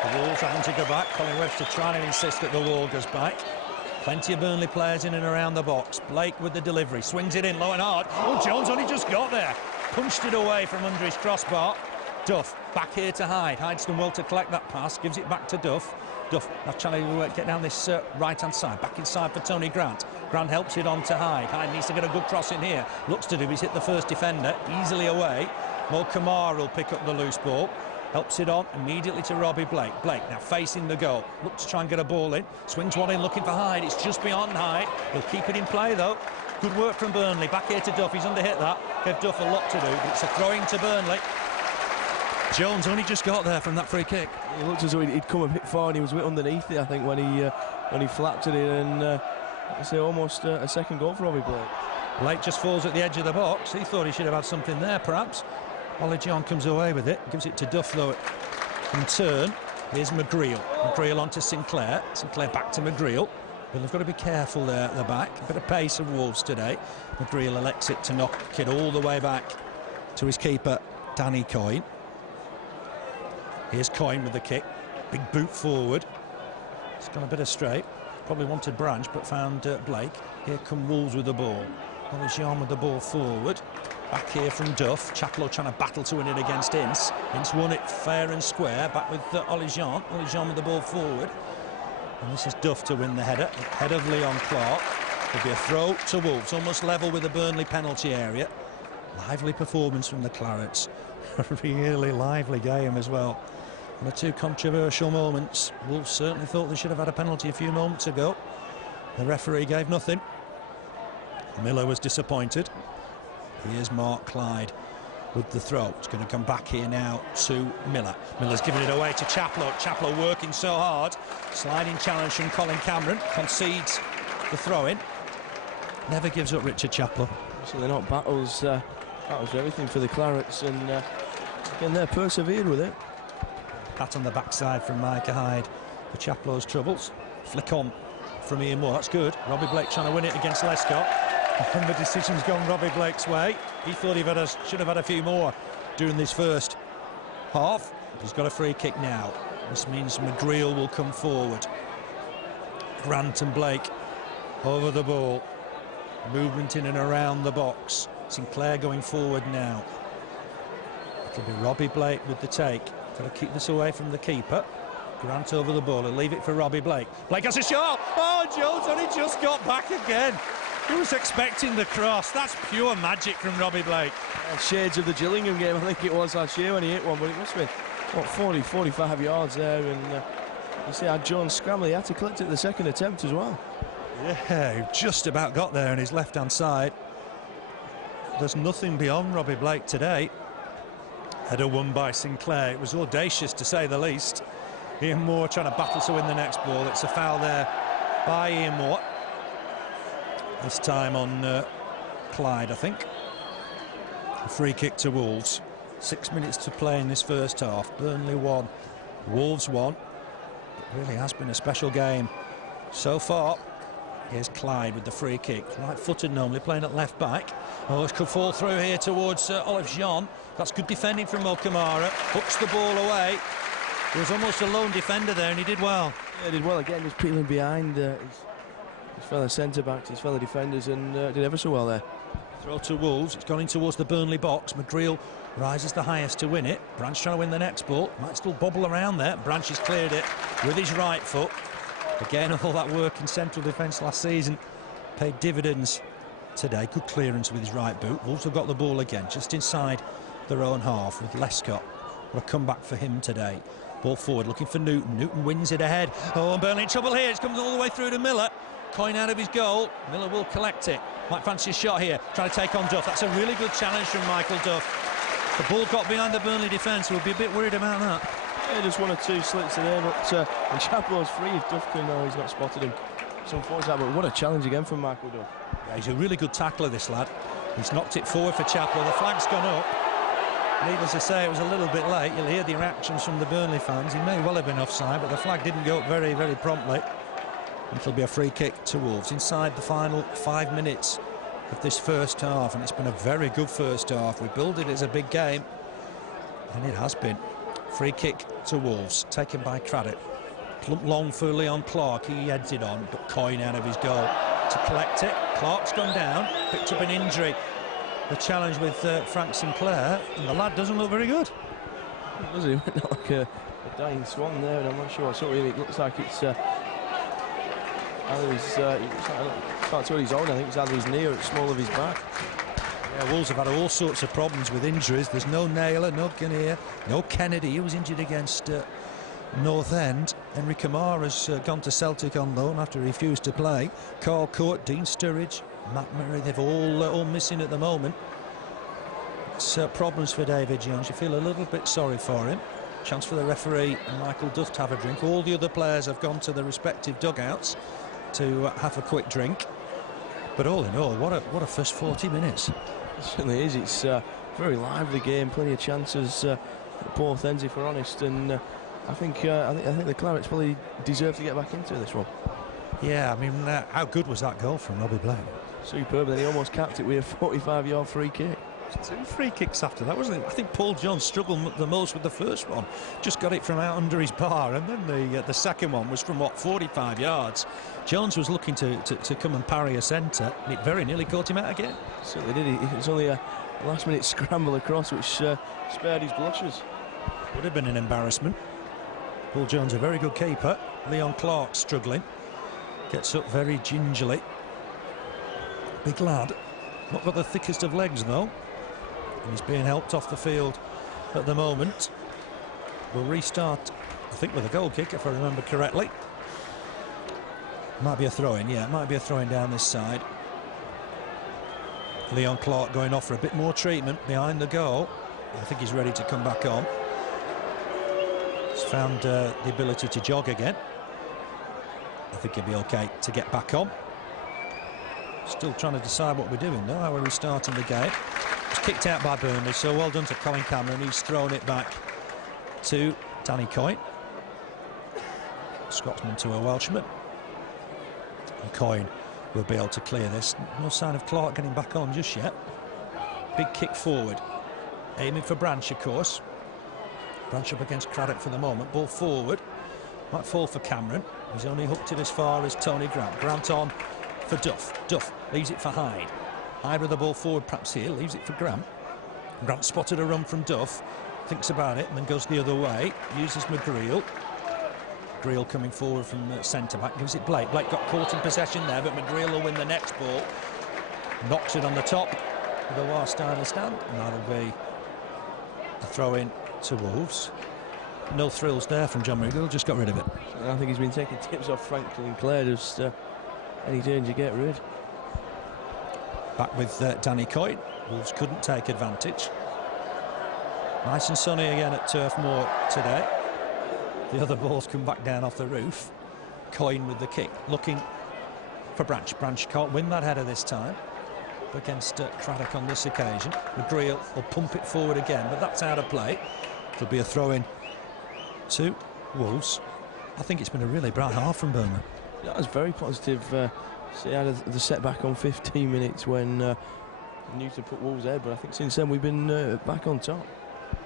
The Wolves having to go back. Colin Webster trying to insist that the wall goes back. Plenty of Burnley players in and around the box. Blake with the delivery. Swings it in low and hard. Oh, Jones only just got there. Punched it away from under his crossbar. Duff back here to Hyde. Hyde's done well to collect that pass. Gives it back to Duff. Duff now trying to get down this right-hand side. Back inside for Tony Grant. Grant helps it on to Hyde. Hyde needs to get a good cross in here. Looks to do. He's hit the first defender. Easily away. Well, Camara will pick up the loose ball. Helps it on immediately to Robbie Blake. Blake now facing the goal. Looks to try and get a ball in. Swings one in looking for Hyde. It's just beyond Hyde. He'll keep it in play though. Good work from Burnley. Back here to Duff. He's under-hit that. Gave Duff a lot to do. But it's a throw-in to Burnley. Jones only just got there from that free kick. It looked as though he'd come a bit far and he was a bit underneath it, I think, when he flapped it in, and it's almost a second goal for Robbie Blake. Blake just falls at the edge of the box. He thought he should have had something there, perhaps. Olofinjana comes away with it. Gives it to Duff, though, in turn. Here's McGreal. McGreal on to Sinclair. Sinclair back to McGreal. But they've got to be careful there at the back. A bit of pace of Wolves today. McGreal elects it to knock it all the way back to his keeper, Danny Coyne. Here's Coyne with the kick. Big boot forward. It's gone a bit astray. Probably wanted Branch, but found Blake. Here come Wolves with the ball. Olofinjana with the ball forward. Back here from Duff. Chaplow trying to battle to win it against Ince. Ince won it fair and square. Back with Olofinjana. Olofinjana with the ball forward. And this is Duff to win the header. Head of Leon Clarke. There'll be a throw to Wolves. Almost level with the Burnley penalty area. Lively performance from the Clarets. A really lively game as well. And the two controversial moments. Wolves certainly thought they should have had a penalty a few moments ago. The referee gave nothing. Miller was disappointed. Here's Mark Clyde. with the throw. It's going to come back here now to Miller. Miller's giving it away to Chaplow. Chaplow working so hard. Sliding challenge from Colin Cameron. Concedes the throw-in. Never gives up, Richard Chaplow. So they're not battles. That was everything for the Clarets, and again, they persevered with it. Pat on the backside from Micah Hyde for Chaplow's troubles. Flick on from Ian Moore. That's good. Robbie Blake trying to win it against Lescott. And the decision's gone Robbie Blake's way. He thought he should have had a few more during this first half. He's got a free kick now. This means McGreal will come forward. Grant and Blake over the ball. Movement in and around the box. Sinclair going forward now. It'll be Robbie Blake with the take. Got to keep this away from the keeper. Grant over the ball and leave it for Robbie Blake. Blake has a shot. Oh, Jones only just got back again. Who was expecting the cross? That's pure magic from Robbie Blake. Shades of the Gillingham game, I think it was last year when he hit one, but it must have been, what, 40, 45 yards there. And you see how Jones scrambled. He had to collect it at the second attempt as well. Yeah, he just about got there on his left-hand side. There's nothing beyond Robbie Blake today. Header won by Sinclair. It was audacious, to say the least. Ian Moore trying to battle to win the next ball. It's a foul there by Ian Moore. This time on Clyde, I think. A free kick to Wolves. 6 minutes to play in this first half. Burnley 1, Wolves 1. It really has been a special game so far. Here's Clyde with the free kick. Right-footed normally, playing at left-back. Oh, it could fall through here towards Olofinjana. That's good defending from Camara. Hooks the ball away. He was almost a lone defender there, and he did well. Yeah, he did well again, just peeling behind his fellow centre-backs, his fellow defenders, and did ever so well there. Throw to Wolves. It's gone in towards the Burnley box. McGreal rises the highest to win it. Branch trying to win the next ball. Might still bobble around there. Branch has cleared it with his right foot. Again, all that work in central defence last season paid dividends today. Good clearance with his right boot. Wolves have got the ball again, just inside their own half with Lescott. What a comeback for him today. Ball forward, looking for Newton. Newton wins it ahead. Oh, and Burnley in trouble here. It comes all the way through to Miller. Coyne out of his goal. Miller will collect it. Might fancy a shot here. Trying to take on Duff. That's a really good challenge from Michael Duff. The ball got behind the Burnley defence. We'll be a bit worried about that. Yeah, just 1 or 2 slits in there, but and Chaplow's free. If Duff can, he's not spotted him. It's unfortunate, but what a challenge again from Michael Duff. Yeah, he's a really good tackler, this lad. He's knocked it forward for Chaplow. The flag's gone up. Needless to say, it was a little bit late. You'll hear the reactions from the Burnley fans. He may well have been offside, but the flag didn't go up very, very promptly. It'll be a free kick to Wolves inside the final 5 minutes of this first half, and it's been a very good first half. We billed it as a big game, and it has been. Free kick to Wolves, taken by Craddock. Plump long for Leon Clarke. He heads it on, but Coyne out of his goal to collect it. Clarke's gone down, picked up an injury. The challenge with Frank Sinclair, and the lad doesn't look very good. Does he? Like a dying swan there, and I'm not sure what's up with him. It looks like it's either his, can't tell his own. I think it's either his knee or it's small of his back. Yeah, Wolves have had all sorts of problems with injuries. There's no Naylor, no Kinnear, no Kennedy. He was injured against North End. Henry Camara's gone to Celtic on loan after he refused to play. Carl Court, Dean Sturridge, Matt Murray, they've all missing at the moment. It's problems for David Jones. You feel a little bit sorry for him. Chance for the referee and Michael Duff to have a drink. All the other players have gone to their respective dugouts to have a quick drink. But all in all, what a first 40 minutes. It certainly is. It's a very lively game, plenty of chances at both ends, if we're honest. And I think the Clarets probably deserve to get back into this one. Yeah, I mean, how good was that goal from Robbie Blake? Superb. Then he almost capped it with a 45-yard free kick. 2 free kicks after that, wasn't it? I think Paul Jones struggled the most with the first one. Just got it from out under his bar, and then the second one was from, what, 45 yards. Jones was looking to come and parry a centre, and it very nearly caught him out again. Certainly did. It was only a last-minute scramble across, which spared his blushes. Would have been an embarrassment. Paul Jones, a very good keeper. Leon Clarke struggling. Gets up very gingerly. Big lad. Not got the thickest of legs, though. And he's being helped off the field at the moment. We'll restart, I think, with a goal kick, if I remember correctly. Might be a throw-in, yeah, it might be a throw-in down this side. Leon Clarke going off for a bit more treatment behind the goal. I think he's ready to come back on. He's found the ability to jog again. I think he'll be okay to get back on. Still trying to decide what we're doing though, how are we starting the game. It's kicked out by Burnley, so well done to Colin Cameron. He's thrown it back to Danny Coyne. Scotsman to a Welshman. And Coyne will be able to clear this. No sign of Clarke getting back on just yet. Big kick forward. Aiming for Branch, of course. Branch up against Craddock for the moment. Ball forward. Might fall for Cameron. He's only hooked it as far as Tony Grant. Grant on for Duff. Duff leaves it for Hyde. Hyde with the ball forward perhaps here. Leaves it for Grant. Grant spotted a run from Duff. Thinks about it and then goes the other way. Uses McGreal. McGreal coming forward from centre-back. Gives it Blake. Blake got caught in possession there, but McGreal will win the next ball. Knocks it on the top of the Warsteiner stand. And that'll be a throw-in to Wolves. No thrills there from John McGreal, just got rid of it. I think he's been taking tips off Franklin Clare, just any danger, get rid. Back with Danny Coyne. Wolves couldn't take advantage. Nice and sunny again at Turf Moor today. The other balls come back down off the roof. Coyne with the kick, looking for Branch. Branch can't win that header this time against Craddock on this occasion. McGreal will pump it forward again, but that's out of play. It'll be a throw-in to Wolves. I think it's been a really bright half from Burnley. That was very positive. See, had the setback on 15 minutes when Newton put Wolves ahead, but I think since then we've been back on top.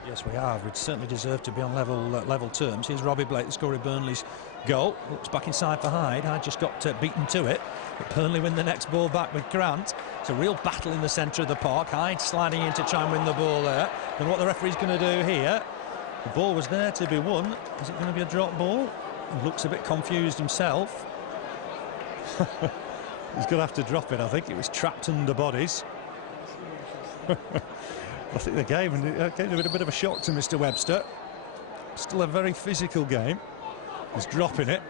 Yes, we have. We'd certainly deserve to be on level terms. Here's Robbie Blake, the scorer of Burnley's goal. Looks back inside for Hyde. Hyde just got beaten to it. But Burnley win the next ball back with Grant. It's a real battle in the centre of the park. Hyde sliding in to try and win the ball there. And what the referee's going to do here, the ball was there to be won. Is it going to be a drop ball? He looks a bit confused himself. He's going to have to drop it, I think. It was trapped under bodies. I think the game gave a bit of a shock to Mr. Webster. Still a very physical game. He's dropping it.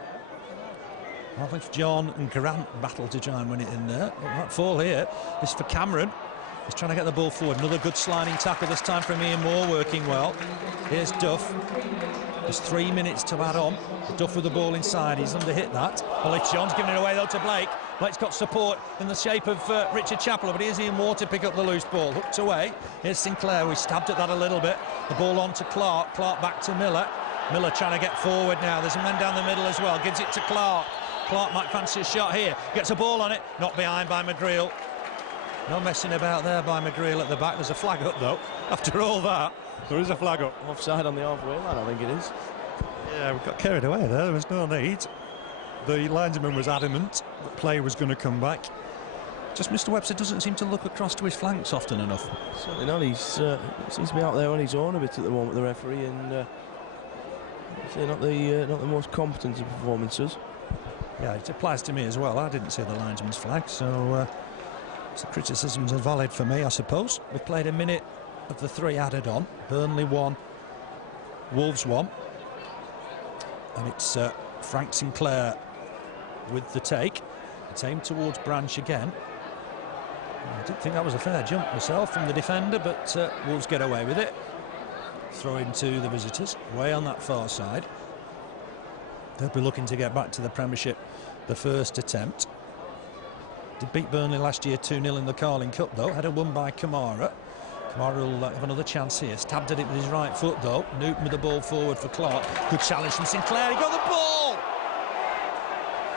I think John and Grant battle to try and win it in there. It might fall here. This for Cameron. He's trying to get the ball forward. Another good sliding tackle, this time from Ian Moore, working well. Here's Duff. There's 3 minutes to add on. Duff with the ball inside. He's under-hit that. John's giving it away, though, to Blake. Blake's got support in the shape of Richard Chaplow, but here's Ian Moore to pick up the loose ball. Hooked away. Here's Sinclair. We stabbed at that a little bit. The ball on to Clarke. Clarke back to Miller. Miller trying to get forward now. There's a man down the middle as well. Gives it to Clarke. Clarke might fancy a shot here. Gets a ball on it. Knocked behind by McGreal. No messing about there by McGreal at the back. There's a flag up, though. After all that, there is a flag up. Offside on the halfway line, I think it is. Yeah, we got carried away there. There was no need. The linesman was adamant that play was going to come back. Just Mr. Webster doesn't seem to look across to his flanks often enough. Certainly not. He seems to be out there on his own a bit at the moment, the referee, and not the most competent of performances. Yeah, it applies to me as well. I didn't see the linesman's flag, so the criticisms are valid for me, I suppose. We've played a minute of the 3 added on. Burnley 1, Wolves 1. And it's Frank Sinclair with the take. It's aimed towards Branch again. I didn't think that was a fair jump myself from the defender, but Wolves get away with it. Throw into the visitors, way on that far side. They'll be looking to get back to the Premiership, the first attempt. Did beat Burnley last year 2-0 in the Carling Cup, though. Header won by Camara. Camara will have another chance here. Stabbed at it with his right foot, though. Newton with the ball forward for Clarke. Good challenge from Sinclair. He got the ball!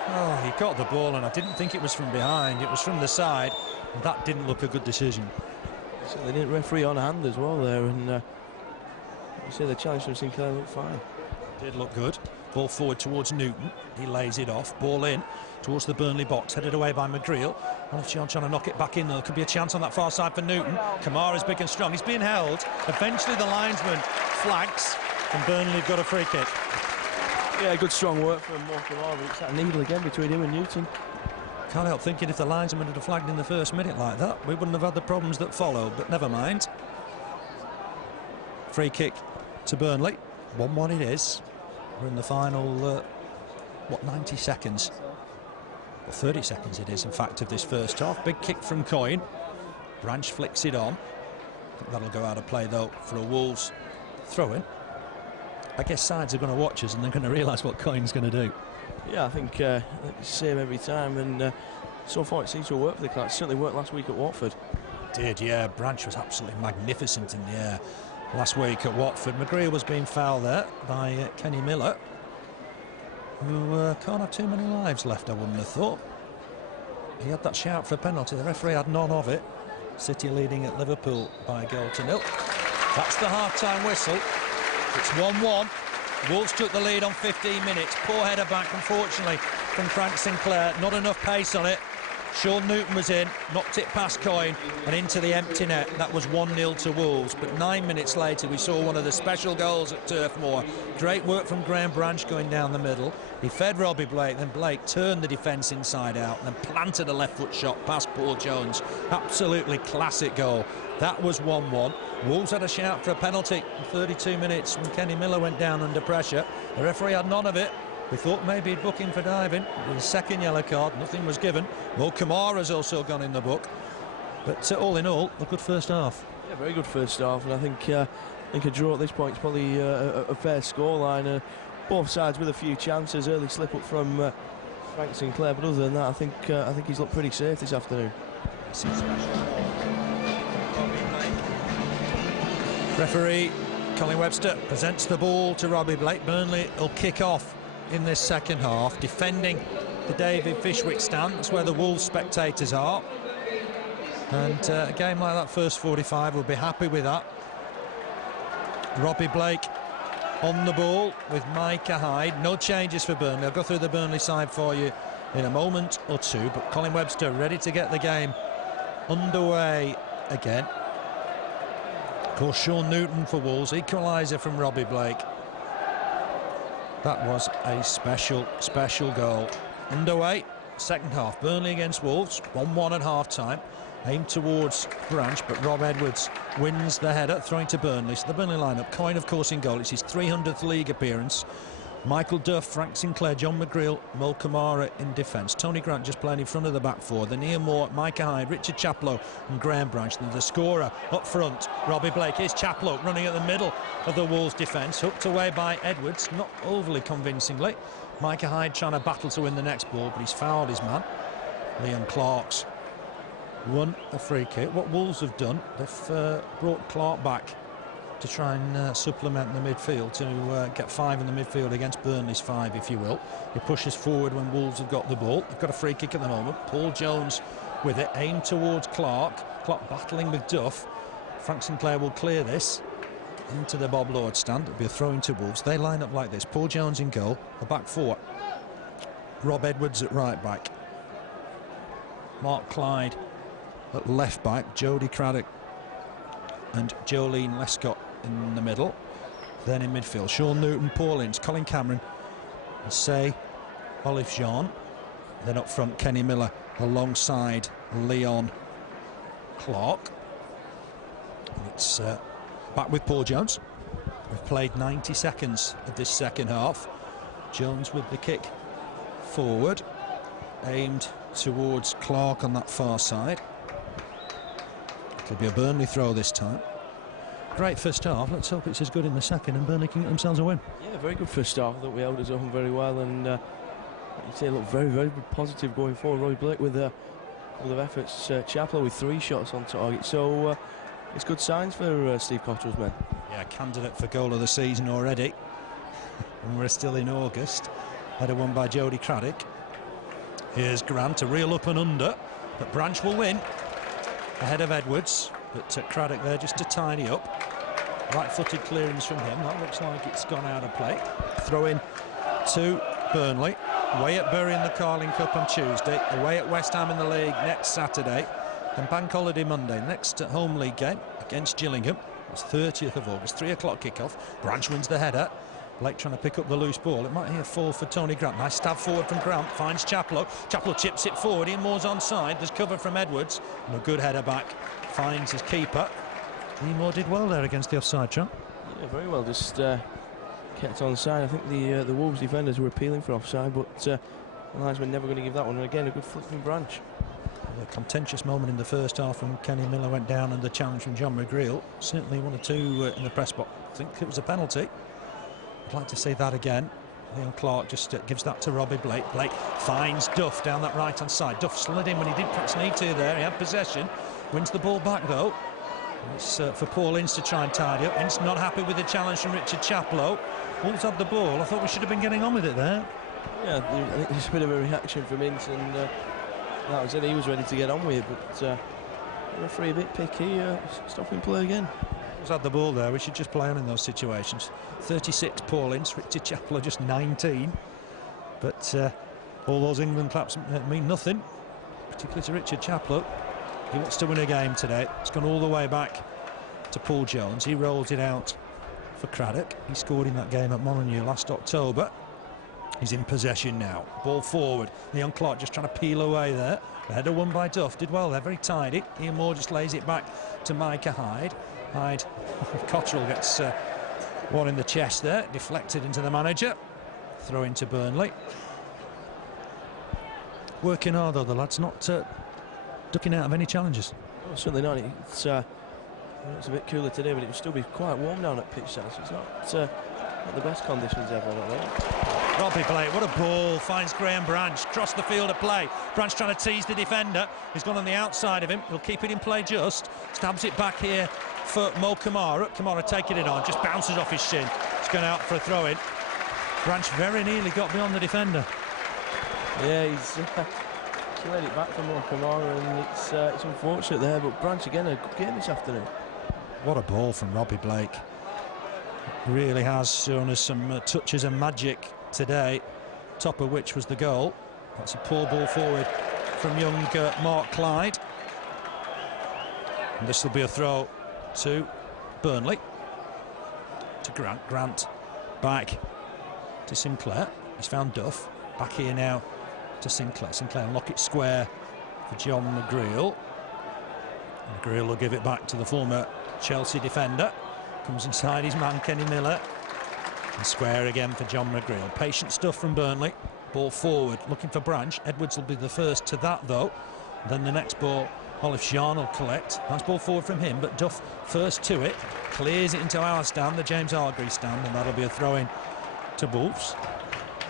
Oh, he got the ball, and I didn't think it was from behind. It was from the side, and that didn't look a good decision. So they didn't referee on hand as well there, and you see the challenge from Sinclair looked fine. Did look good. Ball forward towards Newton. He lays it off. Ball in towards the Burnley box, headed away by McGreal. Olofinjana trying to knock it back in, though. Could be a chance on that far side for Newton. Camara's big and strong. He's being held. Eventually the linesman flags, and Burnley have got a free kick. Yeah, good strong work from Camara. It's that needle again between him and Newton. Can't help thinking if the linesman had flagged in the first minute like that, we wouldn't have had the problems that followed, but never mind. Free kick to Burnley. 1-1 it is. We're in the final, 90 seconds? Well, 30 seconds it is, in fact, of this first half. Big kick from Coyne. Branch flicks it on. I think that'll go out of play though for a Wolves throw-in. I guess sides are going to watch us and they're going to realise what Coyne's going to do. Yeah, I think it's the same every time, and so far it seems to have worked for the Clarke. It certainly worked last week at Watford. It did, yeah. Branch was absolutely magnificent in the air last week at Watford. McGreal was being fouled there by Kenny Miller, who can't have too many lives left, I wouldn't have thought. He had that shout for a penalty. The referee had none of it. City leading at Liverpool by a goal to nil. That's the half-time whistle. It's 1-1. Wolves took the lead on 15 minutes. Poor header back, unfortunately, from Frank Sinclair. Not enough pace on it. Shaun Newton was in, knocked it past Coyne and into the empty net. That was 1-0 to Wolves. But 9 minutes later, we saw one of the special goals at Turf Moor. Great work from Graham Branch going down the middle. He fed Robbie Blake, then Blake turned the defence inside out and then planted a left-foot shot past Paul Jones. Absolutely classic goal. That was 1-1. Wolves had a shout for a penalty in 32 minutes when Kenny Miller went down under pressure. The referee had none of it. We thought maybe he'd book him for diving. With a second yellow card, nothing was given. Well, Camara's also gone in the book. But all in all, a good first half. Yeah, very good first half, and I think a draw at this point is probably a fair scoreline. Both sides with a few chances. Early slip up from Frank Sinclair, but other than that, I think he's looked pretty safe this afternoon. Referee Colin Webster presents the ball to Robbie Blake. Burnley will kick off in this second half, defending the David Fishwick stand. That's where the Wolves spectators are. And a game like that, first 45, we'll be happy with that. Robbie Blake on the ball with Micah, Hyde. No changes for Burnley. I'll go through the Burnley side for you in a moment or two. But Colin Webster ready to get the game underway again. Of course, Shaun Newton for Wolves, equaliser from Robbie Blake. That was a special goal. Underway, second half. Burnley against Wolves, 1-1 at half-time. Aimed towards Branch, but Rob Edwards wins the header, throwing to Burnley. So the Burnley lineup, Coyne, of course, in goal. It's his 300th league appearance. Michael Duff, Frank Sinclair, John McGreal, Camara in defence. Tony Grant just playing in front of the back four. Then Ian Moore, Micah Hyde, Richard Chaplow and Graham Branch. And the scorer up front, Robbie Blake. Here's Chaplow running at the middle of the Wolves' defence. Hooked away by Edwards, not overly convincingly. Micah Hyde trying to battle to win the next ball, but he's fouled his man. Liam Clarke's won a free kick. What Wolves have done, they've brought Clarke back to try and supplement the midfield, to get 5 in the midfield against Burnley's 5, if you will. He pushes forward when Wolves have got the ball. They've got a free kick at the moment. Paul Jones with it, aimed towards Clarke. Clarke battling with Duff. Frank Sinclair will clear this into the Bob Lord stand. It'll be a throw into Wolves. They line up like this. Paul Jones in goal, the back four. Rob Edwards at right back. Mark Clyde at left back. Jody, Craddock and Joleon, Lescott in the middle. Then in midfield, Shaun Newton, Paul Ince, Colin Cameron and Seyi, Olofinjana. Then up front, Kenny Miller alongside Leon Clarke. And it's back with Paul Jones. We've played 90 seconds of this second half. Jones with the kick forward, aimed towards Clarke on that far side. It'll be a Burnley throw this time. Great first half. Let's hope it's as good in the second and Burnley can get themselves a win. Yeah, very good first half. I thought we held us on very well, and you say look very positive going forward. Robbie Blake with a couple of efforts. Chaplow with 3 shots on target. So it's good signs for Steve Cotterill's men. Yeah, candidate for goal of the season already. And we're still in August. Header won by Jody, Craddock. Here's Grant, a reel up and under, but Branch will win ahead of Edwards, but Craddock there just a tidy up. Right-footed clearance from him. That looks like it's gone out of play. Throw in to Burnley. Away at Bury in the Carling Cup on Tuesday. Away at West Ham in the league next Saturday. And Bank Holiday Monday. Next home league game against Gillingham. It's 30th of August, 3 o'clock kickoff. Branch wins the header. Blake trying to pick up the loose ball. It might be a fall for Tony Grant. Nice stab forward from Grant. Finds Chaplow. Chaplow chips it forward. Ian Moore's onside. There's cover from Edwards. And a good header back. Finds his keeper. Ian Moore did well there against the offside trap. Yeah, very well. Just kept onside. I think the Wolves defenders were appealing for offside, but the linesman never going to give that one. And again, a good flick from Branch. A contentious moment in the first half when Kenny Miller went down and the challenge from John McGreal. Certainly 1 or 2 in the press box. I think it was a penalty. I'd like to see that again. Leon Clarke just gives that to Robbie Blake. Blake finds Duff down that right-hand side. Duff slid in when he did perhaps need to there. He had possession. Wins the ball back, though. It's for Paul Ince to try and tidy up. Ince not happy with the challenge from Richard Chaplow. Wolves had the ball. I thought we should have been getting on with it there. Yeah, I think there's a bit of a reaction from Ince, and that was it. He was ready to get on with it, but the referee a bit picky, stopping play again. Wolves had the ball there. We should just play on in those situations. 36 Paul Ince, Richard Chaplow just 19. But all those England claps mean nothing, particularly to Richard Chaplow. He wants to win a game today. It's gone all the way back to Paul Jones. He rolled it out for Craddock. He scored in that game at Molineux last October. He's in possession now. Ball forward. Leon Clarke just trying to peel away there. The header won by Duff. Did well there, very tidy. Ian Moore just lays it back to Micah Hyde. Hyde, Cotterill gets one in the chest there. Deflected into the manager. Throw into Burnley. Working hard though, the lads, not ducking out of any challenges. Oh, certainly not. It's a bit cooler today, but it will still be quite warm down at pitch side, so it's not the best conditions ever, I don't think. Robbie Blake, what a ball, finds Graham Branch, across the field of play. Branch trying to tease the defender. He's gone on the outside of him. He'll keep it in play just. Stabs it back here for Mo Camara. Camara taking it on, just bounces off his shin. It's going out for a throw-in. Branch very nearly got beyond the defender. Yeah, he's laid it back for Mo Camara, and it's unfortunate there, but Branch again, a good game this afternoon. What a ball from Robbie Blake. Really has shown us some touches of magic today, top of which was the goal. That's a poor ball forward from young Mark Clyde. And this will be a throw to Burnley. To Grant back to Sinclair. He's found Duff. Back here now to Sinclair. Sinclair lock it square for John McGreal. McGreal will give it back to the former Chelsea defender. Comes inside his man Kenny Miller. And square again for John McGreal. Patient stuff from Burnley. Ball forward, looking for Branch. Edwards will be the first to that though. Then the next ball Olofinjana will collect. Nice ball forward from him, but Duff first to it. Clears it into our stand, the James Hargreaves stand, and that'll be a throw-in to Wolves.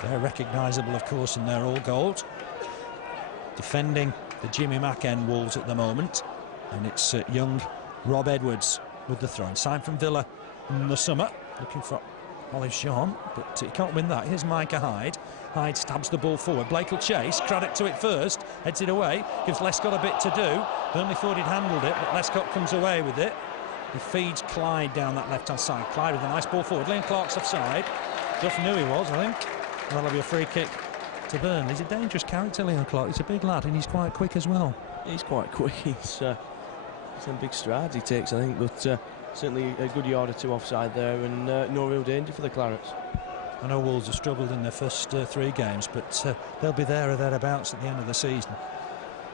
They're recognisable, of course, and they're all gold. Defending the Jimmy Mack end Wolves at the moment. And it's young Rob Edwards with the throw. Signed from Villa in the summer. Looking for Olofinjana, but he can't win that. Here's Micah Hyde. Hyde stabs the ball forward. Blake will chase. Craddock to it first. Heads it away. Gives Lescott a bit to do. Burnley thought he'd handled it, but Lescott comes away with it. He feeds Clyde down that left-hand side. Clyde with a nice ball forward. Leon Clarke's offside. Duff knew he was, I think. And that'll be a free kick to Burnley. He's a dangerous character, Leon Clarke. He's a big lad, and he's quite quick as well. He's quite quick. He's some big strides he takes, I think, but certainly a good yard or two offside there, and no real danger for the Clarets. I know Wolves have struggled in their first 3 games, but they'll be there or thereabouts at the end of the season.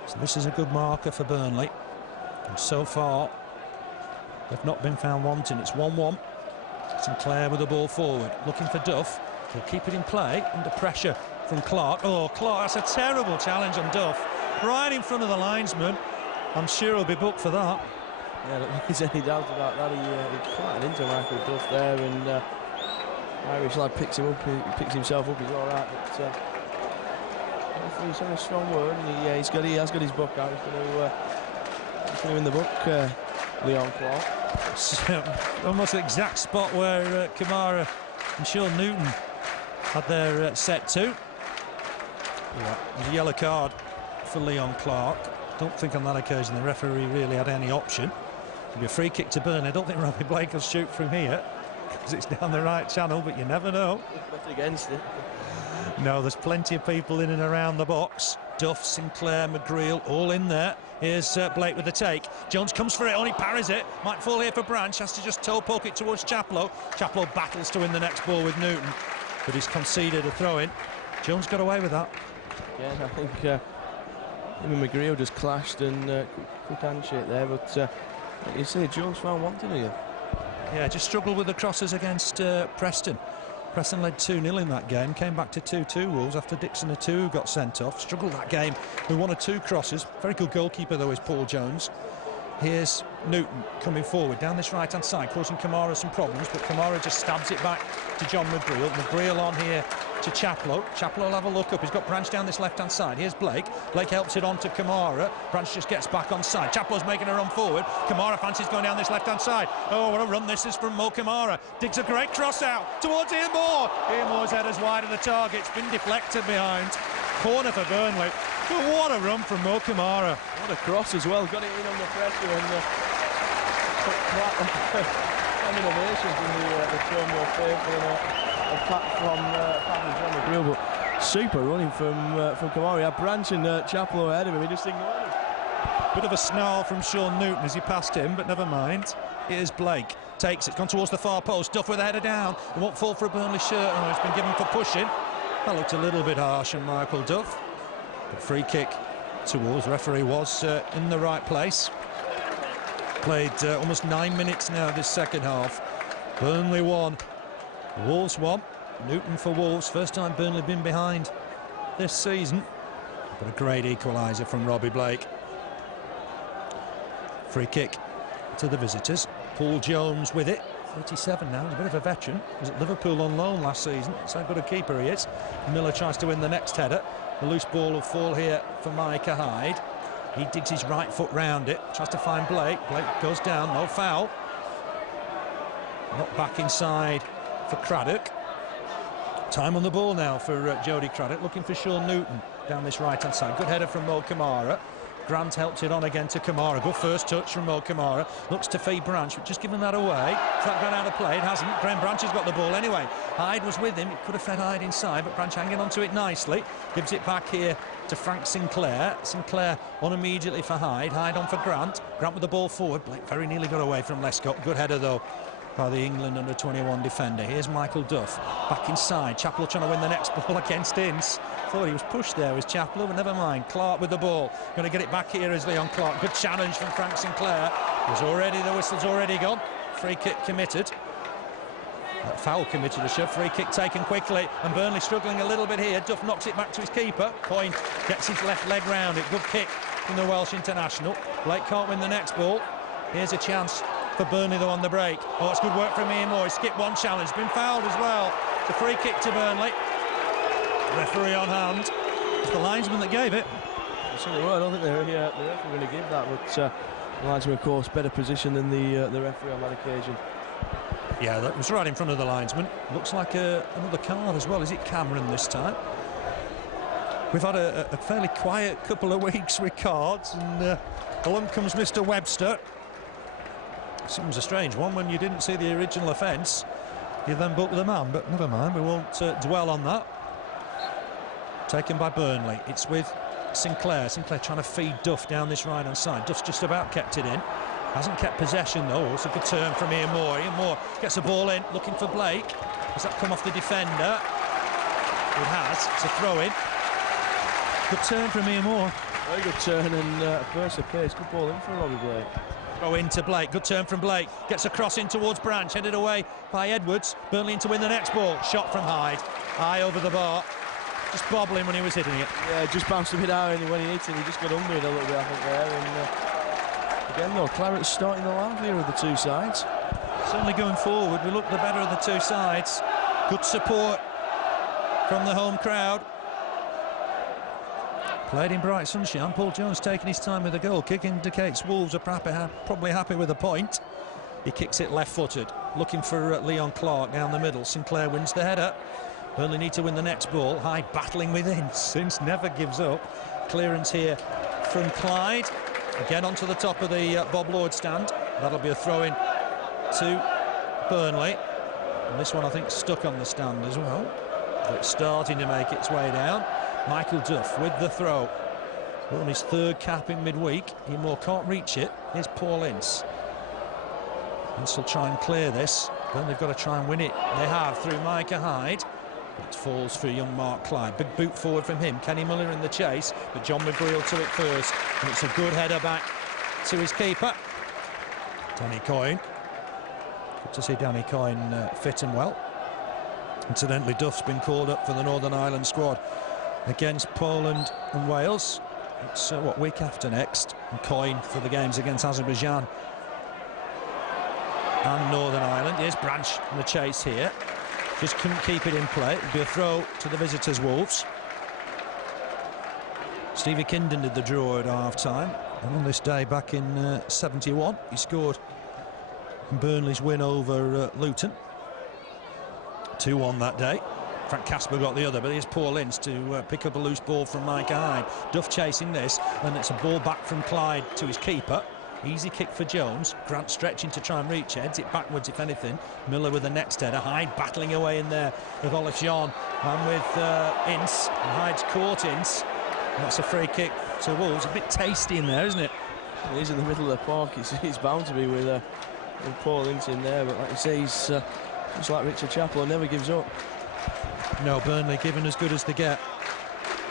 So this is a good marker for Burnley. And so far, they've not been found wanting. It's 1-1. Sinclair with the ball forward, looking for Duff. He'll keep it in play under pressure from Clarke. Oh, Clarke, that's a terrible challenge on Duff. Right in front of the linesman. I'm sure he'll be booked for that. Yeah, don't think there's any doubt about that. He quite into Michael Duff there, and Irish lad picks him up. He picks himself up. He's all right, but he's on a strong word, and he has got his book out. He's going to win the book, Leon Clarke. So, almost the exact spot where Camara and Shaun Newton had their set to. Yeah, there's a yellow card for Leon Clarke. Don't think on that occasion the referee really had any option. It'll be a free kick to Burnley. I don't think Robbie Blake will shoot from here because it's down the right channel, but you never know. Not against it. No, there's plenty of people in and around the box. Duff, Sinclair, McGreal, all in there. Here's Blake with the take. Jones comes for it, only parries it. Might fall here for Branch, has to just toe poke it towards Chaplow. Chaplow battles to win the next ball with Newton, but he's conceded a throw-in. Jones got away with that. Yeah, I think him and McGreal just clashed, and quick handshake there, but you say Jones found wanting again. Yeah, just struggled with the crosses against Preston. Preston led 2-0 in that game, came back to 2-2 Wolves after Dixon Atu got sent off. Struggled that game with 1 or 2 crosses. Very good goalkeeper though is Paul Jones. Here's Newton coming forward down this right-hand side, causing Camara some problems, but Camara just stabs it back to John McGreal. McGreal on here to Chaplow. Chaplow will have a look up. He's got Branch down this left-hand side. Here's Blake. Blake helps it on to Camara. Branch just gets back on side. Chaplow's making a run forward. Camara fancies going down this left-hand side. Oh, what a run this is from Mo Camara. Digs a great cross out towards Ian Moore. Ian Moore's header's wide of the target. It's been deflected behind. Corner for Burnley. But what a run from Mo Camara. What a cross as well. Got it in under pressure and an innovation from the Turf Moor faithful and a pack from John McGreal. But super running from Camara. Branch and Chaplow ahead of him. He just ignored him. Bit of a snarl from Shaun Newton as he passed him, but never mind. Here's Blake. Takes it. Gone towards the far post. Duff with a header down. It won't fall for a Burnley shirt. Oh, it's been given for pushing. That looked a little bit harsh on Michael Duff. But free kick to Wolves. The referee was in the right place. Played almost 9 minutes now this second half. Burnley 1, Wolves 1. Newton for Wolves. First time Burnley been behind this season. But a great equaliser from Robbie Blake. Free kick to the visitors. Paul Jones with it. 37 now, he's a bit of a veteran. He was at Liverpool on loan last season. That's how good a keeper he is. Miller tries to win the next header. The loose ball will fall here for Micah Hyde. He digs his right foot round it, tries to find Blake. Blake goes down, no foul. Not back inside for Craddock. Time on the ball now for Jody Craddock, looking for Shaun Newton down this right-hand side. Good header from Mo Camara. Grant helped it on again to Camara. Good first touch from Mo Camara. Looks to feed Branch, but just giving that away. Has that gone out of play? It hasn't. Graham Branch has got the ball anyway. Hyde was with him. It could have fed Hyde inside, but Branch hanging onto it nicely. Gives it back here to Frank Sinclair. Sinclair on immediately for Hyde. Hyde on for Grant. Grant with the ball forward. Blake very nearly got away from Lescott. Good header though by the England under-21 defender. Here's Michael Duff back inside. Chaplow trying to win the next ball against Ince. Thought he was pushed there was Chaplow, but never mind. Clarke with the ball. Going to get it back here as Leon Clarke. Good challenge from Frank Sinclair. The whistle's already gone. Free kick committed. Foul committed, a shove. Free kick taken quickly, and Burnley struggling a little bit here. Duff knocks it back to his keeper. Coyne gets his left leg round it. Good kick from the Welsh international. Blake can't win the next ball. Here's a chance for Burnley though on the break. Oh, it's good work from Ian Moore. He skipped one challenge, been fouled as well. It's a free kick to Burnley. Referee on hand. It's the linesman that gave it. I don't think the referee going to give that, but the linesman, of course, better position than the referee on that occasion. Yeah, that was right in front of the linesman. Looks like another card as well. Is it Cameron this time? We've had a fairly quiet couple of weeks with cards, and along comes Mr. Webster. Seems a strange one when you didn't see the original offence. You then booked the man, but never mind, we won't dwell on that. Taken by Burnley. It's with Sinclair. Sinclair trying to feed Duff down this right-hand side. Duff's just about kept it in. Hasn't kept possession though. It's a good turn from Ian Moore. Ian Moore gets the ball in, looking for Blake. Has that come off the defender? It has. It's a throw-in. Good turn from Ian Moore. Very good turn and burst of pace. Good ball in for Robbie Blake. Throw in to Blake. Good turn from Blake. Gets a cross in towards Branch. Headed away by Edwards. Burnley in to win the next ball. Shot from Hyde. High over the bar. Just bobbling when he was hitting it. Yeah, just bounced a bit out, and when he hit it, he just got under it a little bit, I think, there. And again, though, Claret's starting the livelier of the two sides. Certainly going forward, we look the better of the two sides. Good support from the home crowd. Played in bright sunshine. Paul Jones taking his time with the goal. Kick indicates Wolves are probably happy with a point. He kicks it left-footed, looking for Leon Clarke down the middle. Sinclair wins the header. Burnley need to win the next ball. Hyde battling with Ince. Ince never gives up. Clearance here from Clyde. Again onto the top of the Bob Lord stand. That'll be a throw-in to Burnley. And this one, I think, stuck on the stand as well. But it's starting to make its way down. Michael Duff with the throw. On his third cap in midweek. Ian Moore can't reach it. Here's Paul Ince. Ince will try and clear this. Then they've got to try and win it. They have through Micah Hyde. It falls for young Mark Clyde. Big boot forward from him. Kenny Miller in the chase, but John McGreal to it first. And it's a good header back to his keeper, Danny Coyne. Good to see Danny Coyne fit and well. Incidentally, Duff's been called up for the Northern Ireland squad against Poland and Wales. It's what, week after next, and Coyne for the games against Azerbaijan and Northern Ireland. Here's Branch on the chase here. Just couldn't keep it in play. It'll be a throw to the visitors, Wolves. Stevie Kindon did the draw at half-time, and on this day back in 71, he scored in Burnley's win over Luton. 2-1 that day. Frank Casper got the other, but here's Paul Ince to pick up a loose ball from Micah Hyde. Duff chasing this, and it's a ball back from Clyde to his keeper. Easy kick for Jones. Grant stretching to try and reach, heads it backwards if anything. Miller with the next header. Hyde battling away in there with Olofinjana and with Ince. And Hyde's caught Ince. And that's a free kick to Wolves. A bit tasty in there, isn't it? It is in the middle of the park. It's bound to be with Paul Ince in there, but like you say, he's just like Richard Chaplow, never gives up. No, Burnley giving as good as they get.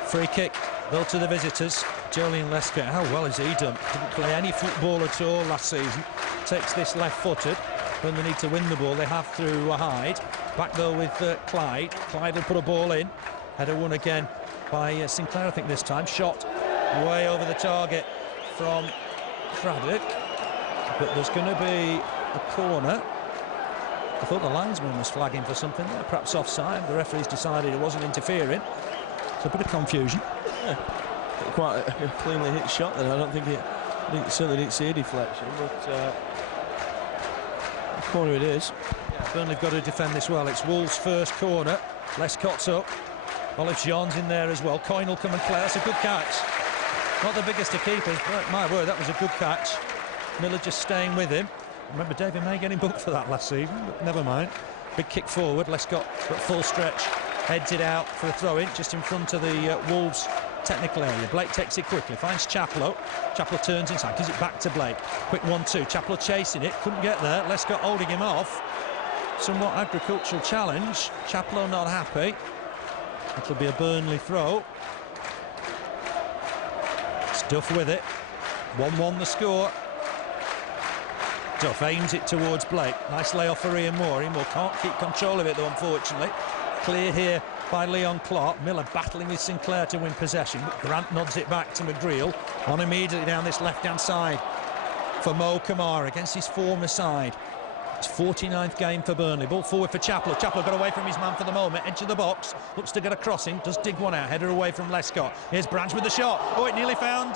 Free kick, though, to the visitors. Joleon Lescott, how well has he done? Didn't play any football at all last season. Takes this left-footed. When they need to win the ball, they have through Hyde. Back though with Clyde. Clyde will put a ball in. Header won again by Sinclair, I think this time. Shot way over the target from Craddock. But there's going to be a corner. I thought the linesman was flagging for something there, perhaps offside. The referee's decided it wasn't interfering. It's a bit of confusion. Yeah, quite a cleanly hit shot then. I think certainly didn't see a deflection, but corner it is. Yeah, Burnley have got to defend this well. It's Wolves' first corner. Lescott's up. Olofinjana's in there as well. Coyne will come and play. That's a good catch. Not the biggest of keepers, but my word, that was a good catch. Miller just staying with him. Remember David May getting booked for that last season, but never mind. Big kick forward. Lescott at full stretch. Heads it out for a throw-in just in front of the Wolves' technical area. Blake takes it quickly, finds Chaplow. Chaplow turns inside, gives it back to Blake. Quick 1-2. Chaplow chasing it, couldn't get there. Lescott holding him off. Somewhat agricultural challenge. Chaplow not happy. It'll be a Burnley throw. It's Duff with it. 1-1 the score. Duff aims it towards Blake. Nice layoff for Ian Moore. Ian Moore can't keep control of it though, unfortunately. Clear here by Leon Clarke. Miller battling with Sinclair to win possession. Grant nods it back to McGreal. On immediately down this left-hand side for Camara against his former side. It's 49th game for Burnley. Ball forward for Chaplow. Chaplow got away from his man for the moment. Edge of the box. Looks to get a crossing. Does dig one out. Header away from Lescott. Here's Branch with the shot. Oh, it nearly found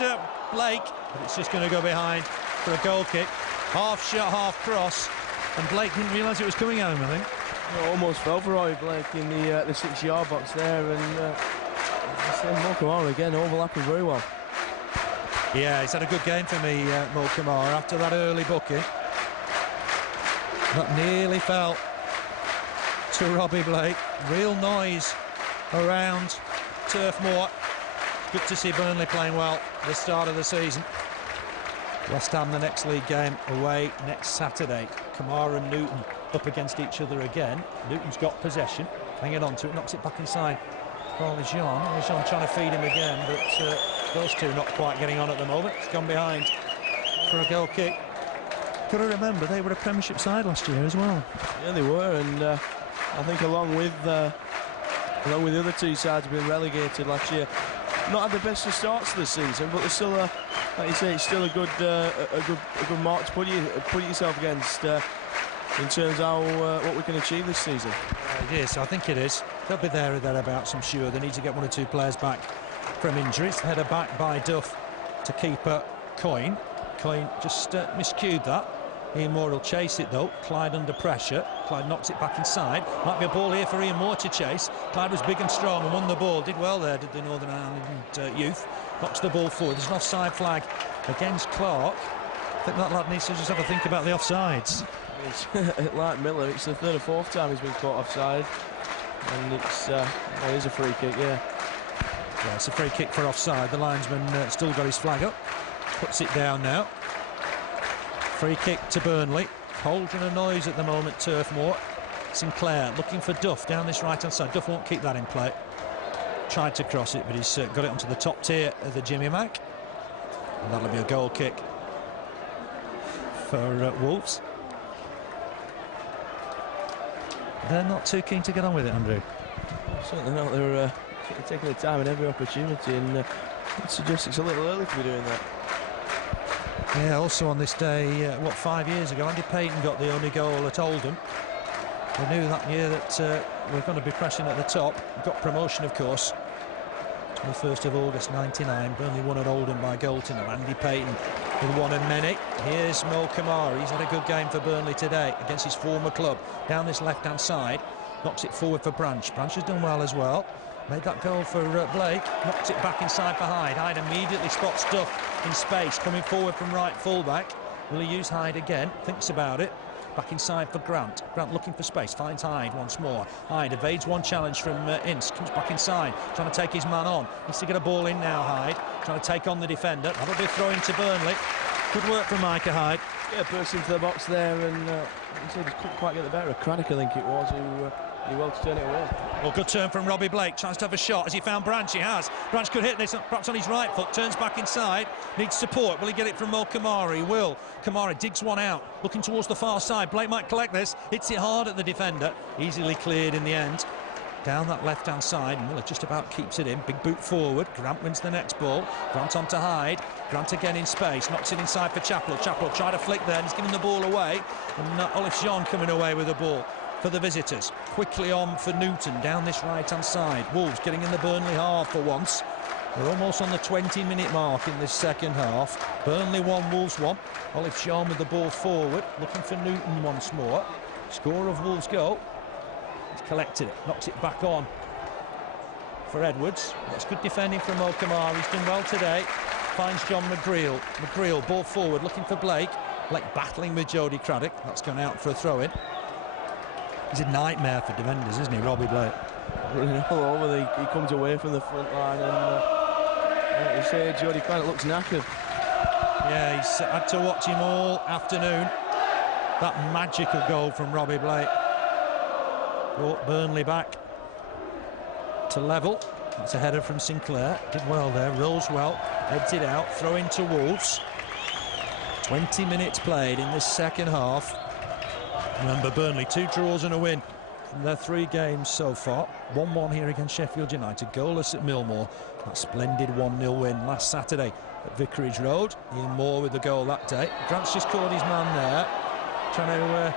Blake. But it's just going to go behind for a goal kick. Half shot, half cross. And Blake didn't realise it was coming at him, I think. Almost fell for Robbie Blake in the 6-yard box there. And Camara again overlapping very well. Yeah, he's had a good game for me, Camara, after that early booking. That nearly fell to Robbie Blake. Real noise around Turf Moor. Good to see Burnley playing well at the start of the season. West Ham the next league game away next Saturday. Camara and Newton up against each other again. Newton's got possession, hanging on to it, knocks it back inside for Olofinjana trying to feed him again, but those two not quite getting on at the moment. It's gone behind for a goal kick. Got to remember they were a Premiership side last year as well. Yeah, they were, and I think along with the other two sides have been relegated last year. Not had the best of starts to the season, but there's still like you say, it's still a good mark to put yourself against in terms of what we can achieve this season. It is, I think it is. They'll be there or thereabouts, I'm sure. They need to get one or two players back from injuries. Header back by Duff to keeper Coyne. Coyne just miscued that. Ian Moore will chase it though. Clyde under pressure. Clyde knocks it back inside. Might be a ball here for Ian Moore to chase. Clyde was big and strong and won the ball. Did well there, did the Northern Ireland youth. Knocks the ball forward. There's an offside flag against Clarke. I think that lad needs to just have a think about the offsides. Like Miller, it's the third or fourth time he's been caught offside. And it is a free kick, yeah. Yeah, it's a free kick for offside. The linesman still got his flag up. Puts it down now. Free kick to Burnley. Holding a noise at the moment, Turf Moor. Sinclair looking for Duff down this right-hand side. Duff won't keep that in play. Tried to cross it, but he's got it onto the top tier of the Jimmy Mac. And that'll be a goal kick for Wolves. They're not too keen to get on with it, Andrew. Certainly not. They're taking the time and every opportunity, and it suggests it's a little early to be doing that. Yeah, also on this day, 5 years ago, Andy Payton got the only goal at Oldham. We knew that year that we're going to be pressing at the top. We got promotion, of course. 21st of August 99, Burnley won at Oldham by goal to nil. Andy Payton with one of many. Here's Camara. He's had a good game for Burnley today against his former club. Down this left-hand side, knocks it forward for Branch. Branch has done well as well. Made that goal for Blake. Knocked it back inside for Hyde. Hyde immediately spots Duff in space, coming forward from right full-back. Will he use Hyde again? Thinks about it. Back inside for Grant. Grant looking for space, finds Hyde once more. Hyde evades one challenge from Ince, comes back inside, trying to take his man on. Needs to get a ball in now, Hyde, trying to take on the defender. That'll be a throw into Burnley. Good work from Micah, Hyde. Yeah, burst into the box there, and he couldn't quite get the better of Craddock, I think it was, who did well to turn it away. Well, good turn from Robbie Blake, tries to have a shot. Has he found Branch? He has. Branch could hit this, perhaps on his right foot, turns back inside, needs support. Will he get it from Camara? He will. Camara digs one out, looking towards the far side. Blake might collect this, hits it hard at the defender, easily cleared in the end. Down that left-hand side, Miller just about keeps it in. Big boot forward. Grant wins the next ball. Grant on to Hyde. Grant again in space. Knocks it inside for Chaplow. Chaplow tried to flick there and he's giving the ball away. And Olofinjana coming away with the ball for the visitors. Quickly on for Newton down this right-hand side. Wolves getting in the Burnley half for once. We're almost on the 20-minute mark in this second half. Burnley 1, Wolves 1. Olofinjana with the ball forward. Looking for Newton once more. Score of Wolves goal. He's collected it, knocks it back on for Edwards. That's good defending from Camara. He's done well today. Finds John McGreal. McGreal, ball forward, looking for Blake. Blake battling with Jody Craddock. That's gone out for a throw-in. He's a nightmare for defenders, isn't he, Robbie Blake? Running all over, he comes away from the front line, and like you say, Jody Craddock looks knackered. Yeah, he's had to watch him all afternoon. That magical goal from Robbie Blake brought Burnley back to level. That's a header from Sinclair. Did well there, rolls well, heads it out, throw into Wolves. 20 minutes played in this second half. Remember, Burnley 2 draws and a win from their 3 games so far. 1-1 here against Sheffield United, goalless at Millmoor. That splendid 1-0 win last Saturday at Vicarage Road. Ian Moore with the goal that day. Grant's just caught his man there, trying to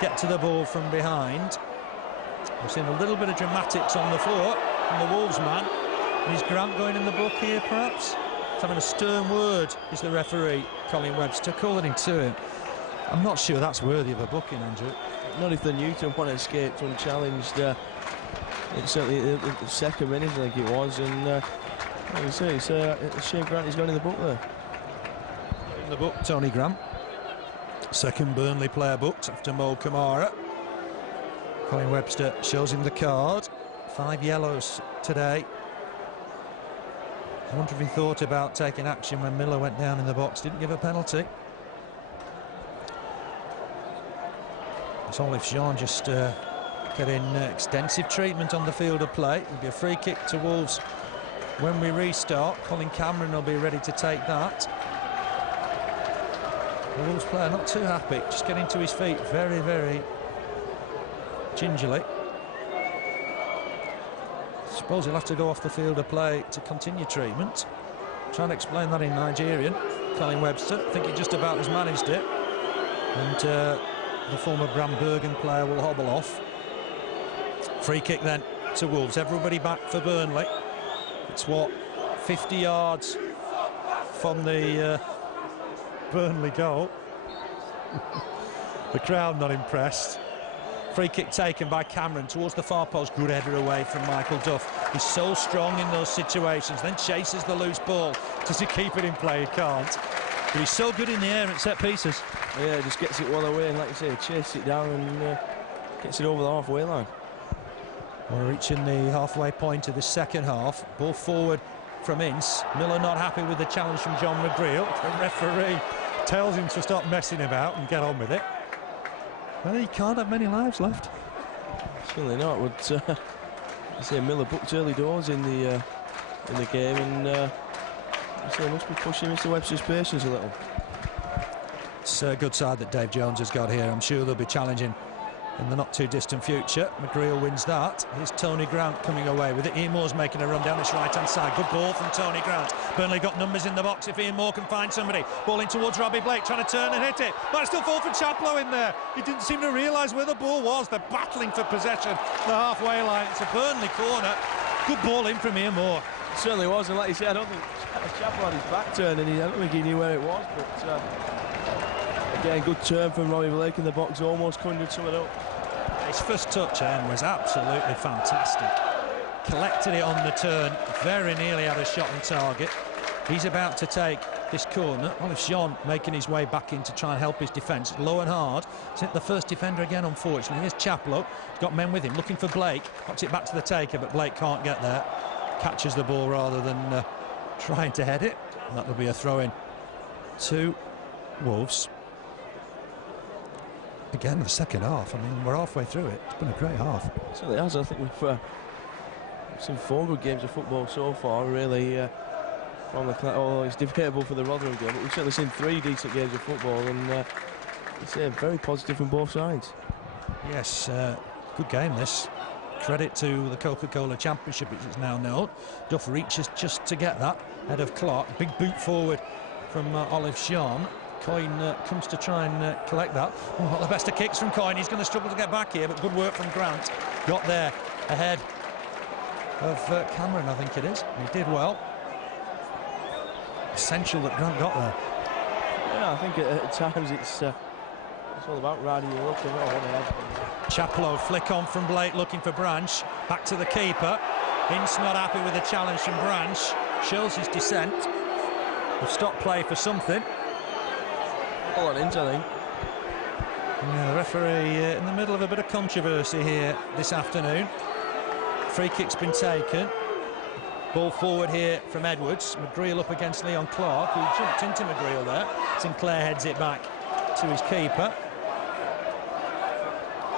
get to the ball from behind. We've seen a little bit of dramatics on the floor from the Wolves man. Is Grant going in the book here, perhaps? He's having a stern word, is the referee, Colin Webster, calling him to him. I'm not sure that's worthy of a booking, Andrew. Not if the Newton one escaped unchallenged. It's certainly the second minute, I think it was, and like you say, it's a shame Grant is going in the book there. In the book, Tony Grant. Second Burnley player booked after Camara. Colin Webster shows him the card. 5 yellows today. I wonder if he thought about taking action when Miller went down in the box. Didn't give a penalty. It's Olofinjana just getting extensive treatment on the field of play. It'll be a free kick to Wolves when we restart. Colin Cameron will be ready to take that. The Wolves player not too happy, just getting to his feet very, very gingerly. Suppose he'll have to go off the field of play to continue treatment. Trying to explain that in Nigerian. Colin Webster, I think he just about has managed it. And the former Brambergen player will hobble off. Free kick then to Wolves. Everybody back for Burnley. It's 50 yards from the Burnley goal. The crowd not impressed. Free kick taken by Cameron towards the far post. Good header away from Michael Duff. He's so strong in those situations, then chases the loose ball. Does he keep it in play? He can't. But he's so good in the air at set pieces. Yeah, just gets it well away, and like you say, chases it down and gets it over the halfway line. We're reaching the halfway point of the second half. Ball forward from Ince. Miller not happy with the challenge from John McGreal. The referee tells him to stop messing about and get on with it. Well, he can't have many lives left. Certainly not. But I say Miller booked early doors in the game, and so must be pushing Mr. Webster's patience a little. It's a good side that Dave Jones has got here. I'm sure they'll be challenging in the not too distant future. McGreal wins that. Here's Tony Grant coming away with it. Ian Moore's making a run down this right-hand side. Good ball from Tony Grant. Burnley got numbers in the box if Ian Moore can find somebody. Ball in towards Robbie Blake, trying to turn and hit it. Might still fall for Chaplow in there. He didn't seem to realise where the ball was. They're battling for possession. The halfway line. It's a Burnley corner. Good ball in from Ian Moore. It certainly was, and like you say, I don't think Chaplow had his back turned, and I don't think he knew where it was, but again, good turn from Robbie Blake in the box, almost conjured something up. His first touch was absolutely fantastic. Collected it on the turn, very nearly had a shot on target. He's about to take this corner. Olofinjana making his way back in to try and help his defence. Low and hard. It's hit the first defender again, unfortunately. Here's Chaplow. He's got men with him, looking for Blake. Knocks it back to the taker, but Blake can't get there. Catches the ball rather than trying to head it. And that'll be a throw-in to Wolves. Again, the second half. I mean, we're halfway through it. It's been a great half. It certainly has. I think we've seen 4 good games of football so far, really. From the it's debatable for the Rotherham game, but we've certainly seen 3 decent games of football, and it's very positive from both sides. Yes, good game this. Credit to the Coca-Cola Championship, which is now known. Duff reaches just to get that head of Clarke. Big boot forward from Olofinjana. Coyne comes to try and collect that. Oh, not the best of kicks from Coyne. He's going to struggle to get back here, but good work from Grant. Got there ahead of Cameron, I think it is. He did well. Essential that Grant got there. Yeah, I think at times it's all about riding your luck. Chaplow flick on from Blake, looking for Branch. Back to the keeper. Ince not happy with the challenge from Branch. Shows his dissent. We've stopped play for something. All on Ince, I think. Yeah, the referee in the middle of a bit of controversy here this afternoon. Free kick's been taken. Ball forward here from Edwards. McGreal up against Leon Clarke, who jumped into McGreal there. Sinclair heads it back to his keeper.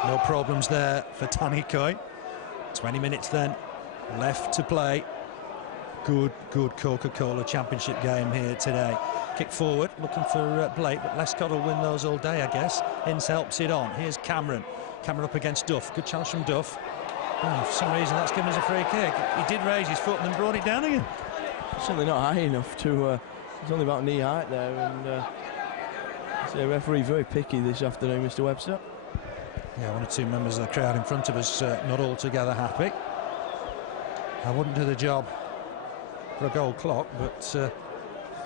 No problems there for Danny Coyne. 20 minutes then left to play. Good Coca-Cola Championship game here today. Kick forward, looking for Blake, but Lescott will win those all day, I guess. Ince helps it on. Here's Cameron. Cameron up against Duff. Good challenge from Duff. Oh, for some reason that's given us a free kick. He did raise his foot and then brought it down again. Certainly not high enough to... it's only about knee height there, and the referee very picky this afternoon, Mr. Webster. Yeah, 1 or 2 members of the crowd in front of us not altogether happy. I wouldn't do the job for a gold clock, but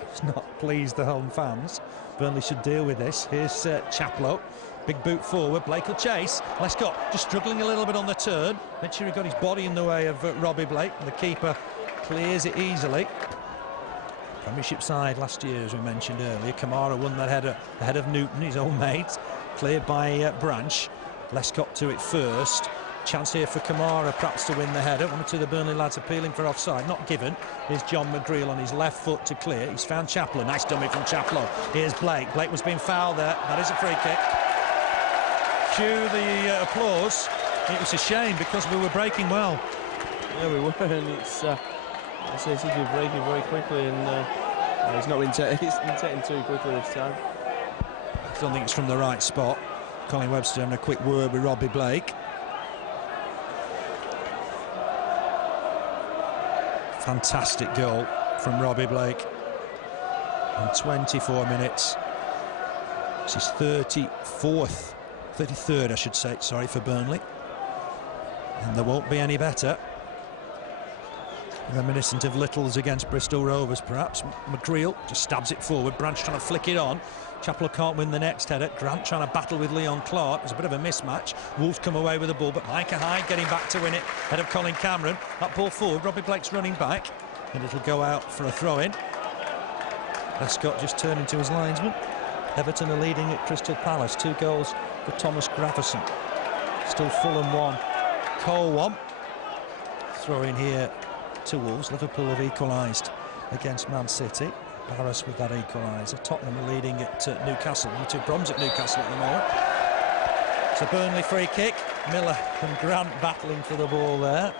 it's not pleased the home fans. Burnley should deal with this. Here's Chaplow. Big boot forward, Blake will chase. Lescott just struggling a little bit on the turn. Made sure he got his body in the way of Robbie Blake, and the keeper clears it easily. Premiership side last year, as we mentioned earlier. Camara won that header ahead of Newton, his own mate. Cleared by Branch. Lescott to it first. Chance here for Camara perhaps to win the header. 1 or 2 of the Burnley lads appealing for offside, not given. Here's John McGreal on his left foot to clear. He's found Chaplow. Nice dummy from Chaplow. Here's Blake. Blake was being fouled there. That is a free kick. Cue the applause. It was a shame because we were breaking well. Yeah, we were, and it's I say he's been breaking very quickly, and he's not been taken too quickly this time. I don't think it's from the right spot. Colin Webster having a quick word with Robbie Blake. Fantastic goal from Robbie Blake in 24 minutes. It's his 33rd, I should say, sorry, for Burnley. And there won't be any better. Reminiscent of Little's against Bristol Rovers, perhaps. McGreal just stabs it forward. Branch trying to flick it on. Chaplow can't win the next header. Grant trying to battle with Leon Clarke. There's a bit of a mismatch. Wolves come away with the ball, but Micah Hyde getting back to win it ahead of Colin Cameron. That ball forward. Robbie Blake's running back, and it'll go out for a throw-in. Lescott just turning to his linesman. Everton are leading at Crystal Palace. 2 goals for Thomas Grafferson. Still Fulham 1, Cole 1. Throw in here to Wolves. Liverpool have equalised against Man City. Paris with that equaliser. Tottenham are leading at Newcastle. 2 problems at Newcastle at the moment. It's a Burnley free kick. Miller and Grant battling for the ball there.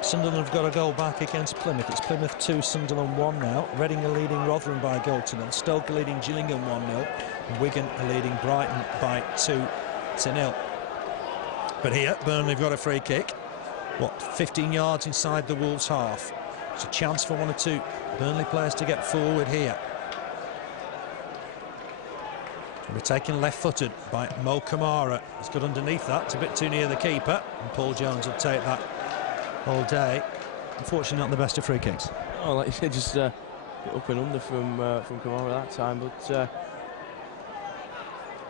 Sunderland have got a goal back against Plymouth. It's Plymouth 2, Sunderland 1 now. Reading are leading Rotherham by a goal to 0. Stoke are leading Gillingham 1-0. Wigan are leading Brighton by 2-0. But here, Burnley have got a free kick. What, 15 yards inside the Wolves' half. It's a chance for one or two Burnley players to get forward here. We're taken left-footed by Mo Camara. He's got underneath that. It's a bit too near the keeper. And Paul Jones will take that all day. Unfortunately, not the best of free kicks. Oh, like you said, just up and under from Camara that time. But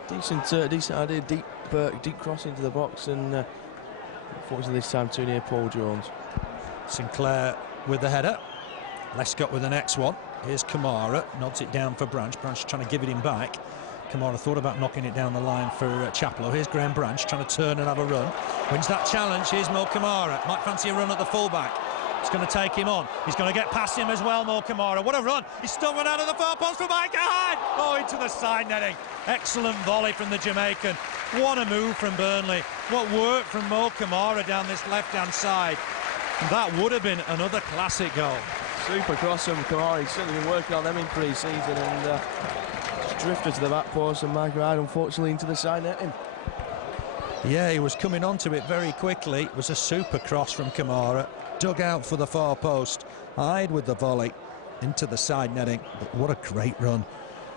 decent idea, deep cross into the box. And unfortunately, this time too near Paul Jones. Sinclair with the header. Lescott with the next one. Here's Camara. Nods it down for Branch. Branch trying to give it him back. Camara thought about knocking it down the line for Chaplow. Here's Graham Branch trying to turn and have a run. Wins that challenge. Here's Mo Camara. Might fancy a run at the fullback. It's going to take him on. He's going to get past him as well, Mo Camara. What a run. He's still run out of the far post for Micah Hyde. Oh, into the side netting. Excellent volley from the Jamaican. What a move from Burnley. What work from Mo Camara down this left-hand side. And that would have been another classic goal. Super cross from Camara. He's certainly been working on them in pre-season and drifted to the back post, and Micah Hyde unfortunately into the side netting. Yeah, he was coming onto it very quickly. It was a super cross from Camara. Dug out for the far post. Hyde with the volley into the side netting. But what a great run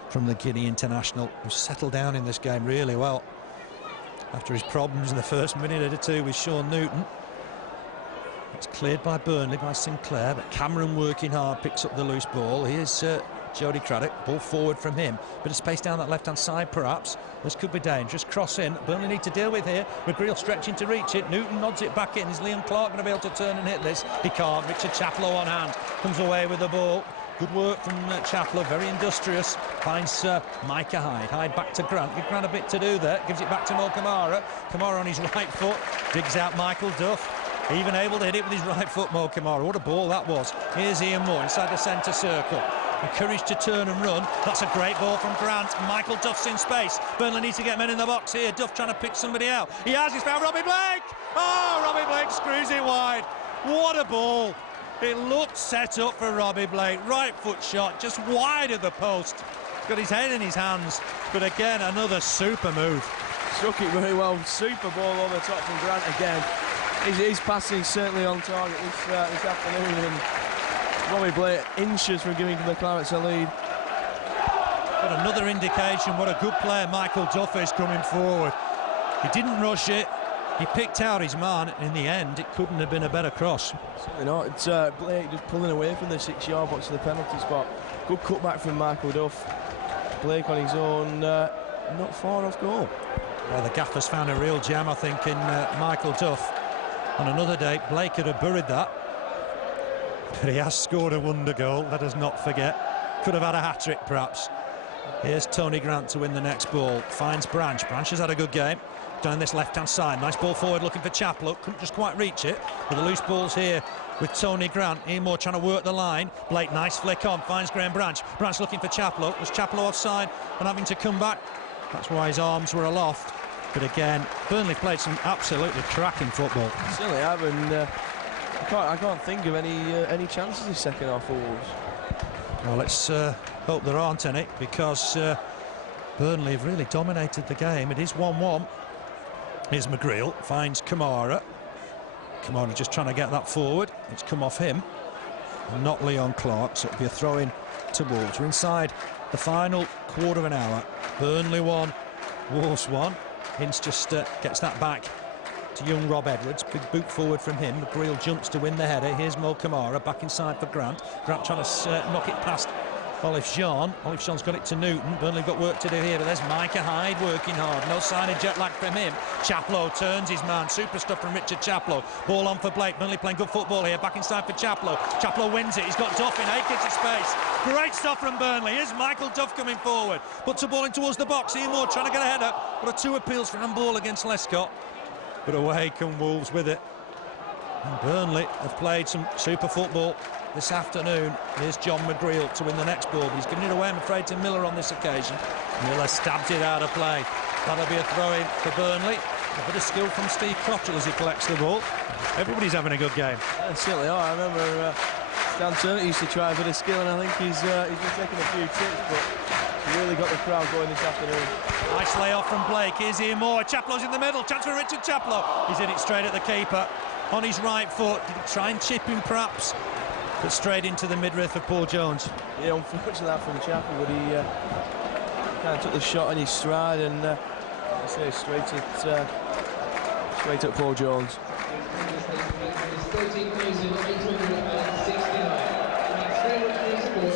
from the Guinea international, who settled down in this game really well after his problems in the first minute or two with Shaun Newton. It's cleared by Burnley, by Sinclair, but Cameron working hard, picks up the loose ball. Here's Jody Craddock, ball forward from him. Bit of space down that left-hand side, perhaps. This could be dangerous. Cross in. Burnley need to deal with here. McGreal stretching to reach it. Newton nods it back in. Is Liam Clarke going to be able to turn and hit this? He can't. Richard Chaplow on hand. Comes away with the ball. Good work from Chaplow, very industrious. Finds Micah Hyde. Hyde back to Grant. Give Grant a bit to do there. Gives it back to Mo Camara. Camara on his right foot. Digs out Michael Duff. Even able to hit it with his right foot, Mo Camara. What a ball that was. Here's Ian Moore inside the centre circle. Encouraged to turn and run. That's a great ball from Grant. Michael Duff's in space. Burnley needs to get men in the box here. Duff trying to pick somebody out. He has. He's found Robbie Blake. Oh, Robbie Blake screws it wide. What a ball. It looked set up for Robbie Blake. Right foot shot, just wide of the post. He's got his head in his hands. But again, another super move. Struck it very well. Super ball over the top from Grant again. His passing certainly on target this afternoon, and Robbie Blake inches from giving the Clarets a lead. But another indication what a good player Michael Duff is coming forward. He didn't rush it. He picked out his man. In the end, it couldn't have been a better cross. Certainly not. It's Blake just pulling away from the 6-yard box to the penalty spot. Good cutback from Michael Duff. Blake on his own, not far off goal. Well, the gaffer's found a real jam, I think, in Michael Duff. On another day, Blake could have buried that. But he has scored a wonder goal, let us not forget. Could have had a hat-trick, perhaps. Here's Tony Grant to win the next ball. Finds Branch. Branch has had a good game. Down this left-hand side. Nice ball forward looking for Chaplow. Couldn't just quite reach it. But the loose ball's here with Tony Grant. Ian Moore trying to work the line. Blake, nice flick on. Finds Graham Branch. Branch looking for Chaplow. Was Chaplow offside and having to come back? That's why his arms were aloft. But again, Burnley played some absolutely cracking football. Certainly have, and I can't think of any chances this second half for Wolves. Well, let's hope there aren't any, because Burnley have really dominated the game. It is 1-1. Here's McGreal, finds Camara. Camara just trying to get that forward. It's come off him, and not Leon Clarke, so it'll be a throw-in to Wolves. We're inside the final quarter of an hour. Burnley 1, Wolves 1. Ince just gets that back to young Rob Edwards. Big boot forward from him. McGreal jumps to win the header. Here's Mo Camara back inside for Grant. Grant trying to knock it past Olofinjana. Olofinjana's got it to Newton. Burnley got work to do here, but there's Micah Hyde working hard. No sign of jet lag from him. Chaplow turns his man. Super stuff from Richard Chaplow. Ball on for Blake. Burnley playing good football here. Back inside for Chaplow. Chaplow wins it. He's got Duff in 8 inches space. Great stuff from Burnley. Here's Michael Duff coming forward. Puts the ball in towards the box. Ian Moore trying to get a header. Got 2 appeals for handball against Lescott. But away come Wolves with it. And Burnley have played some super football this afternoon. Here's John McGreal to win the next ball, but he's giving it away, I'm afraid, to Miller on this occasion. Miller stabbed it out of play. That'll be a throw-in for Burnley. A bit of skill from Steve Cotterill as he collects the ball. Everybody's having a good game. Yeah, certainly are. I remember Dan Turner used to try a bit of skill, and I think he's been taking a few trips, but really got the crowd going this afternoon. Nice layoff from Blake. Here's Ian Moore. Chaplow's in the middle. Chance for Richard Chaplow. He's in it straight at the keeper. On his right foot. Did he try and chip him perhaps? But straight into the midriff of Paul Jones. Yeah, unfortunately that from Chaplow, but he kind of took the shot on his stride and I say straight at Paul Jones.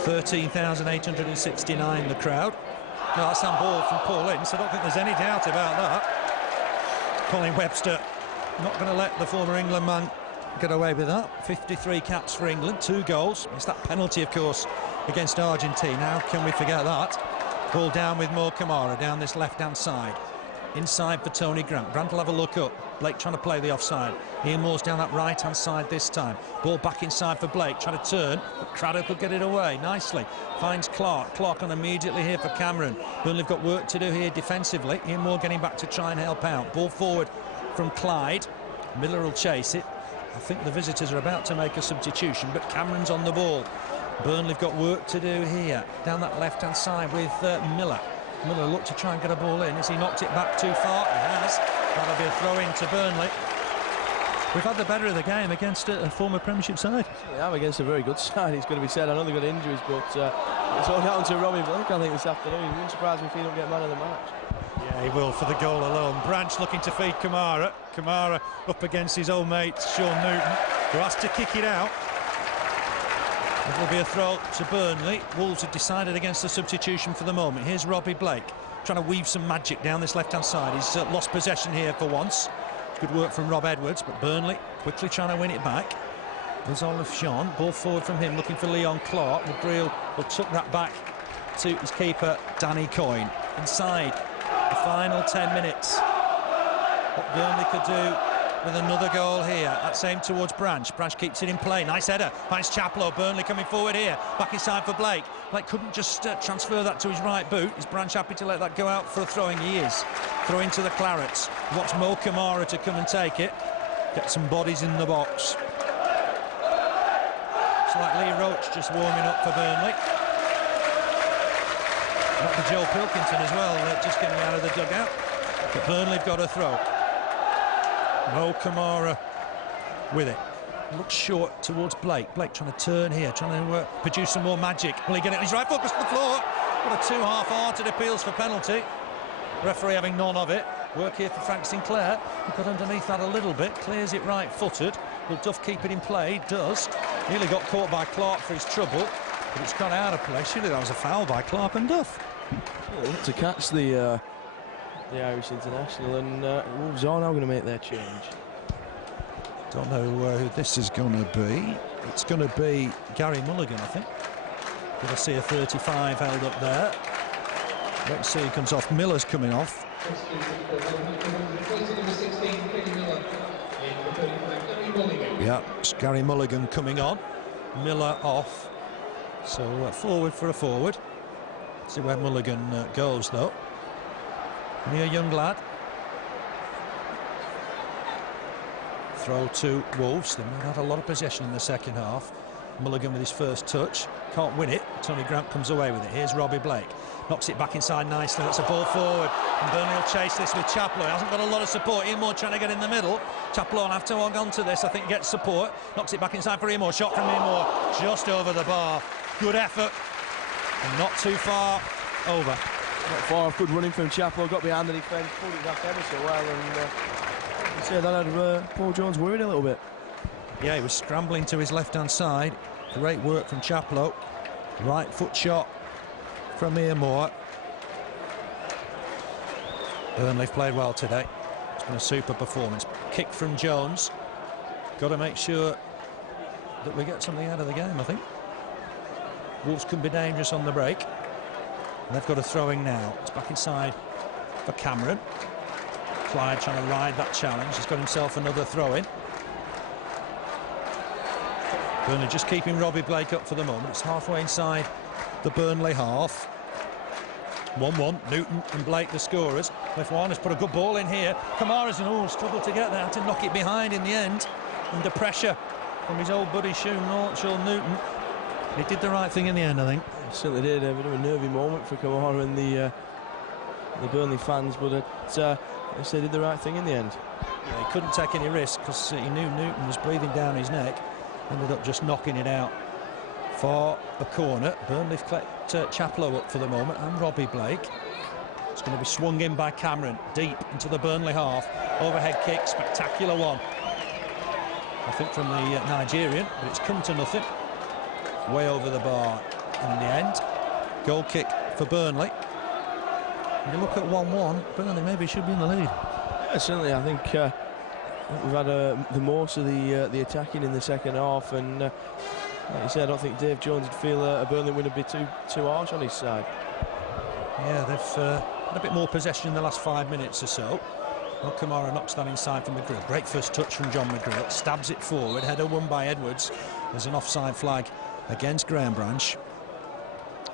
13,869 the crowd. No, that's on ball from Paul Ince. I don't think there's any doubt about that. Colin Webster not going to let the former England man get away with that. 53 caps for England, 2 goals. It's that penalty, of course, against Argentina. How can we forget that? Ball down with Mo Camara down this left-hand side. Inside for Tony Grant. Grant will have a look up. Blake trying to play the offside. Ian Moore's down that right-hand side this time. Ball back inside for Blake, trying to turn, but Craddock will get it away nicely. Finds Clarke. Clarke on immediately here for Cameron. Burnley have got work to do here defensively. Ian Moore getting back to try and help out. Ball forward from Clyde. Miller will chase it. I think the visitors are about to make a substitution, but Cameron's on the ball. Burnley have got work to do here. Down that left-hand side with Miller. Miller looked to try and get a ball in. Has he knocked it back too far? He has. That'll be a throw-in to Burnley. We've had the better of the game against a former Premiership side. Yeah, against a very good side, it's going to be said. I know they've got injuries, but it's all down to Robbie Blake, I think, this afternoon. It wouldn't surprise me if he don't get man of the match. Yeah, he will for the goal alone. Branch looking to feed Camara. Camara up against his old mate, Shaun Newton, who has to kick it out. It will be a throw to Burnley. Wolves have decided against the substitution for the moment. Here's Robbie Blake trying to weave some magic down this left-hand side. He's lost possession here for once. Good work from Rob Edwards, but Burnley quickly trying to win it back. There's Olofinjana. Ball forward from him, looking for Leon Clarke. McGreal will tuck that back to his keeper, Danny Coyne. Inside the final 10 minutes. What Burnley could do with another goal here. That's aimed towards Branch. Branch keeps it in play. Nice header. Finds Chaplow. Burnley coming forward here. Back inside for Blake. Blake couldn't just transfer that to his right boot. Is Branch happy to let that go out for a throwing? He is. Throw into the Clarets. Watch Mo Camara to come and take it. Get some bodies in the box. It's like Lee Roche just warming up for Burnley. Not for Joe Pilkington as well, just getting out of the dugout. But Burnley have got a throw. Mo Camara with it. Looks short towards Blake. Blake trying to turn here, trying to produce some more magic. Will he get it on his right foot? Goes to the floor. What a 2 half-hearted appeals for penalty. Referee having none of it. Work here for Frank Sinclair. He got underneath that a little bit. Clears it right-footed. Will Duff keep it in play? Does. Nearly got caught by Clarke for his trouble, but it's gone out of play. Surely that was a foul by Clarke and Duff. Yeah, to catch the Irish international, and Wolves are now going to make their change. Don't know who this is going to be. It's going to be Gary Mulligan, I think. Going to see a 35 held up there. Let's see who comes off. Miller's coming off. Yeah, it's Gary Mulligan coming on. Miller off. So forward for a forward. See where Mulligan goes though. Near young lad. Throw to Wolves. They might have a lot of possession in the second half. Mulligan with his first touch. Can't win it. Tony Grant comes away with it. Here's Robbie Blake. Knocks it back inside nicely. That's a ball forward. And Burnley will chase this with Chaplow. He hasn't got a lot of support. Ian Moore trying to get in the middle. Chaplow will have to hang on to this. I think gets support. Knocks it back inside for Ian Moore. Shot from Ian Moore. Just over the bar. Good effort. And not too far over. Not far off. Good running from Chaplow. Got behind the defence. Pulled it back ever so well. And you say that had Paul Jones worried a little bit. Yeah, he was scrambling to his left-hand side. Great work from Chaplow. Right foot shot from Ian Moore. Burnley have played well today. It's been a super performance. Kick from Jones. Got to make sure that we get something out of the game, I think. Wolves can be dangerous on the break. And they've got a throwing now. It's back inside for Cameron. Clyde trying to ride that challenge. He's got himself another throw-in. Burnley just keeping Robbie Blake up for the moment. It's halfway inside the Burnley half. 1-1. Newton and Blake the scorers. Cliff Warner's put a good ball in here. Camara's struggled to get there. Had to knock it behind in the end. Under pressure from his old buddy Shaun Newton. He did the right thing in the end, I think. Certainly did. A bit of a nervy moment for Camara and the Burnley fans, but they did the right thing in the end. Yeah, he couldn't take any risk because he knew Newton was breathing down his neck. Ended up just knocking it out for a corner. Burnley have kept Chaplow up for the moment, and Robbie Blake. It's going to be swung in by Cameron, deep into the Burnley half. Overhead kick, spectacular one. I think from the Nigerian, but it's come to nothing. Way over the bar in the end. Goal kick for Burnley. When you look at 1-1, Burnley maybe should be in the lead. Yeah, certainly, I think we've had the most of the attacking in the second half, and like you said, I don't think Dave Jones would feel a Burnley win would be too harsh on his side. Yeah, they've had a bit more possession in the last 5 minutes or so. Well, Camara knocks that inside for McGreal. Great first touch from John McGreal. Stabs it forward. Header won by Edwards. There's an offside flag against Graham Branch.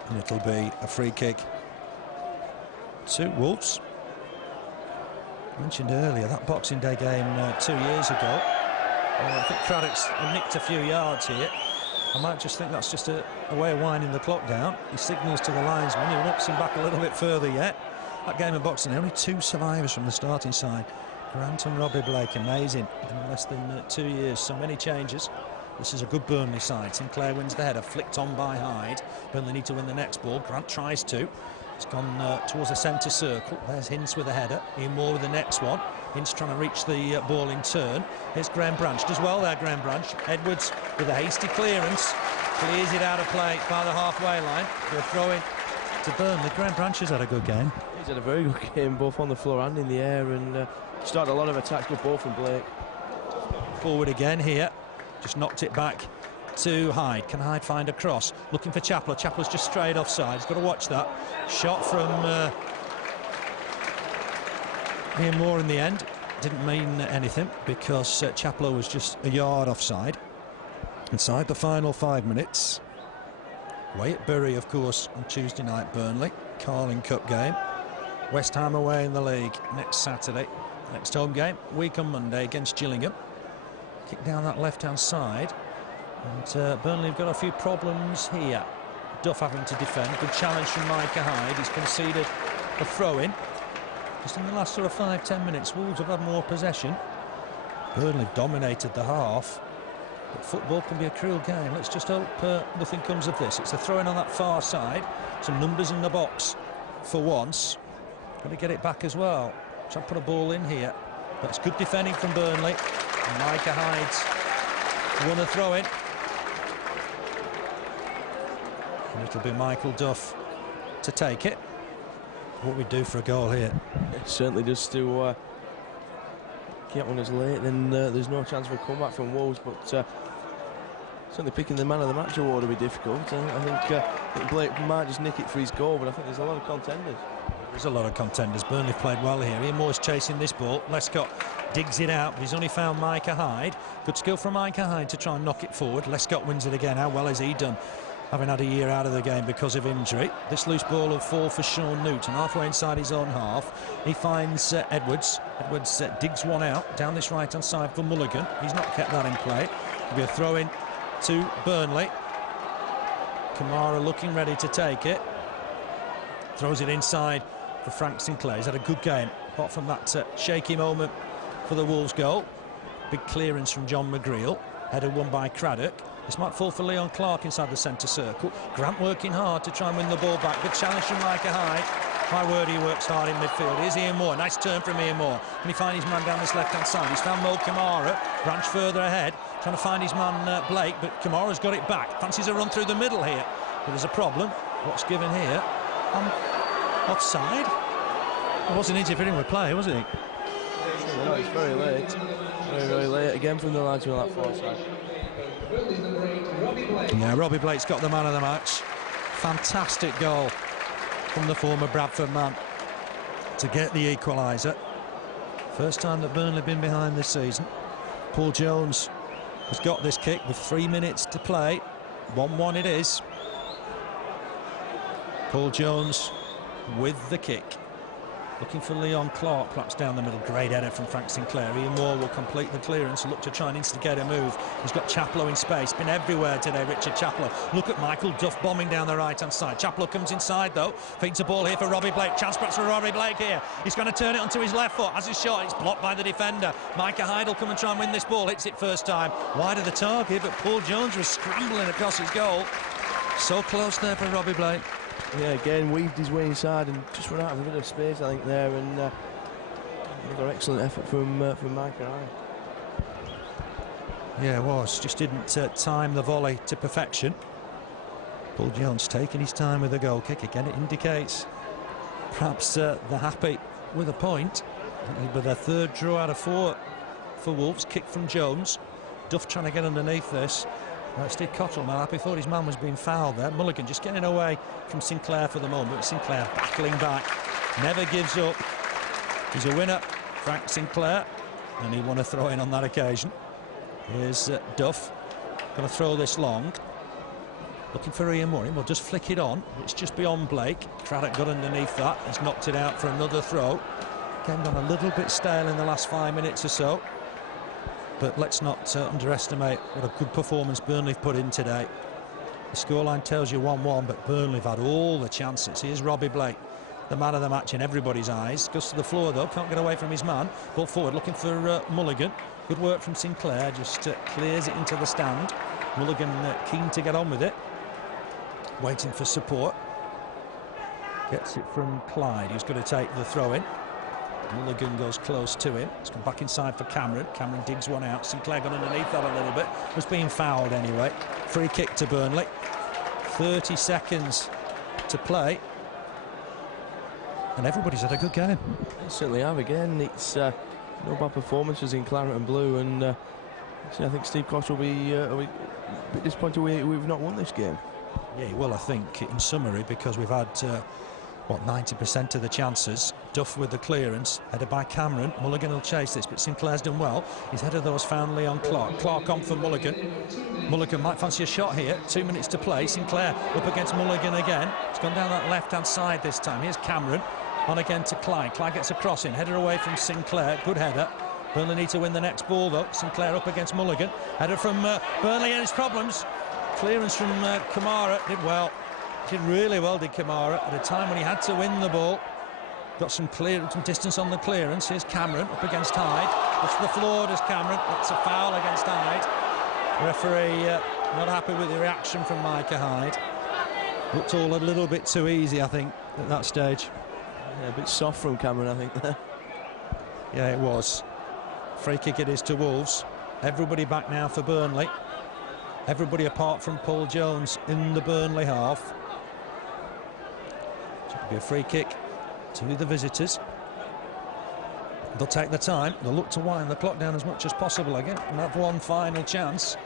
And it'll be a free kick to Wolves. I mentioned earlier that Boxing Day game 2 years ago. I think Craddock's nicked a few yards here. I might just think that's just a way of winding the clock down. He signals to the linesman, who knocks him back a little bit further yet. That game of Boxing Day, only 2 survivors from the starting side. Grant and Robbie Blake, amazing in less than 2 years. So many changes. This is a good Burnley side. Sinclair wins the header, flicked on by Hyde. Burnley need to win the next ball. Grant tries to. It's gone towards the centre circle. There's Ince with a header. Ian Moore with the next one. Ince trying to reach the ball in turn. Here's Graham Branch. Does well there, Graham Branch. Edwards with a hasty clearance. Clears it out of play by the halfway line. They're throwing to Burnley. Graham Branch has had a good game. He's had a very good game, both on the floor and in the air, and started a lot of attacks, good ball from Blake. Forward again here. Just knocked it back to Hyde. Can Hyde find a cross? Looking for Chaplow. Chaplow's just strayed offside. He's got to watch that. Shot from Ian Moore in the end. Didn't mean anything because Chaplow was just a yard offside. Inside the final 5 minutes. Away at Bury, of course, on Tuesday night, Burnley. Carling Cup game. West Ham away in the league next Saturday. Next home game, week on Monday against Gillingham. Kick down that left-hand side. And Burnley have got a few problems here. Duff having to defend. Good challenge from Micah Hyde. He's conceded a throw-in. Just in the last sort of 5-10 minutes, Wolves have had more possession. Burnley have dominated the half. But football can be a cruel game. Let's just hope nothing comes of this. It's a throw-in on that far side. Some numbers in the box for once. Got to get it back as well. Try to put a ball in here. That's good defending from Burnley. And Micah Hyde's won a throw-in. And it'll be Michael Duff to take it. What we do for a goal here. It certainly does to get one as late, then there's no chance for a comeback from Wolves, but certainly picking the man of the match award will be difficult. I think Blake might just nick it for his goal, but I think there's a lot of contenders. There's a lot of contenders. Burnley played well here. Ian Moore's chasing this ball. Lescott digs it out, but he's only found Micah Hyde. Good skill from Micah Hyde to try and knock it forward. Lescott wins it again. How well has he done, having had a year out of the game because of injury? This loose ball will fall for Shaun Newton, halfway inside his own half. He finds Edwards. Edwards digs one out down this right-hand side for Mulligan. He's not kept that in play. It'll be a throw-in to Burnley. Camara looking ready to take it. Throws it inside for Frank Sinclair. He's had a good game, apart from that shaky moment for the Wolves goal. Big clearance from John McGreal. Header won by Craddock. This might fall for Leon Clarke inside the centre circle. Grant working hard to try and win the ball back. Good challenge from Micah Hyde. My word, he works hard in midfield. Here's Ian Moore. Nice turn from Ian Moore. Can he find his man down this left-hand side? He's found Mo Camara. Branch further ahead, trying to find his man Blake, but Kamara's got it back. Fancies a run through the middle here. But there's a problem. What's given here? Offside? It wasn't interfering with play, was it? No, it's very late. Very, very late again from the lads on that far side. Yeah, Robbie Blake's got the man of the match. Fantastic goal from the former Bradford man to get the equaliser. First time that Burnley have been behind this season. Paul Jones has got this kick with 3 minutes to play. 1-1 it is. Paul Jones with the kick. Looking for Leon Clarke, perhaps down the middle. Great header from Frank Sinclair. Ian Moore will complete the clearance and look to try and instigate a move. He's got Chaplow in space. Been everywhere today, Richard Chaplow. Look at Michael Duff bombing down the right-hand side. Chaplow comes inside, though. Feeds a ball here for Robbie Blake. Chance perhaps for Robbie Blake here. He's going to turn it onto his left foot. As his shot, it's blocked by the defender. Micah Hyde will come and try and win this ball. Hits it first time. Wide of the target, but Paul Jones was scrambling across his goal. So close there for Robbie Blake. Yeah, again, weaved his way inside and just run out of a bit of space, I think, there. And another excellent effort from Micah Hyde. Yeah, it was. Just didn't time the volley to perfection. Paul Jones taking his time with the goal kick. Again, it indicates perhaps they're happy with a point. But their third draw out of 4 for Wolves. Kick from Jones. Duff trying to get underneath this. Steve Cotterill, man, happy, thought his man was being fouled there. Mulligan just getting away from Sinclair for the moment. Sinclair battling back, never gives up. He's a winner, Frank Sinclair, and he won a throw-in on that occasion. Here's Duff, going to throw this long. Looking for Ian Moore, we'll just flick it on. It's just beyond Blake. Craddock got underneath that. He's knocked it out for another throw. Game gone a little bit stale in the last 5 minutes or so. But let's not underestimate what a good performance Burnley have put in today. The scoreline tells you 1-1, but Burnley have had all the chances. Here's Robbie Blake, the man of the match in everybody's eyes. Goes to the floor, though, can't get away from his man. Ball forward, looking for Mulligan. Good work from Sinclair, just clears it into the stand. Mulligan keen to get on with it. Waiting for support. Gets it from Clyde, who's going to take the throw-in. Mulligan goes close to him. It's come back inside for Cameron. Cameron digs one out. Sinclair got underneath that a little bit. Was being fouled anyway. Free kick to Burnley. 30 seconds to play. And everybody's had a good game. They certainly have. Again, it's no bad performances in claret and blue. And I think Steve Cosh will be a bit disappointed we've not won this game. Yeah, well, I think in summary, because we've had... 90% of the chances. Duff with the clearance, headed by Cameron. Mulligan will chase this, but Sinclair's done well. His header, though, has found Leon Clarke. Clarke on for Mulligan. Mulligan might fancy a shot here. 2 minutes to play. Sinclair up against Mulligan again. It's gone down that left-hand side this time. Here's Cameron. On again to Clyde. Clyde gets a cross in. Header away from Sinclair. Good header. Burnley need to win the next ball, though. Sinclair up against Mulligan. Header from Burnley and his problems. Clearance from Camara. Did well. Did really well, did Camara, at a time when he had to win the ball. Got some distance on the clearance. Here's Cameron up against Hyde. Goes to the floor, does Cameron. That's a foul against Hyde. The referee not happy with the reaction from Micah Hyde. Looked all a little bit too easy, I think, at that stage. Yeah, a bit soft from Cameron, I think. Yeah, it was. Free kick it is to Wolves. Everybody back now for Burnley. Everybody apart from Paul Jones in the Burnley half. It'll be a free kick to the visitors. They'll take the time. They'll look to wind the clock down as much as possible again and have one final chance.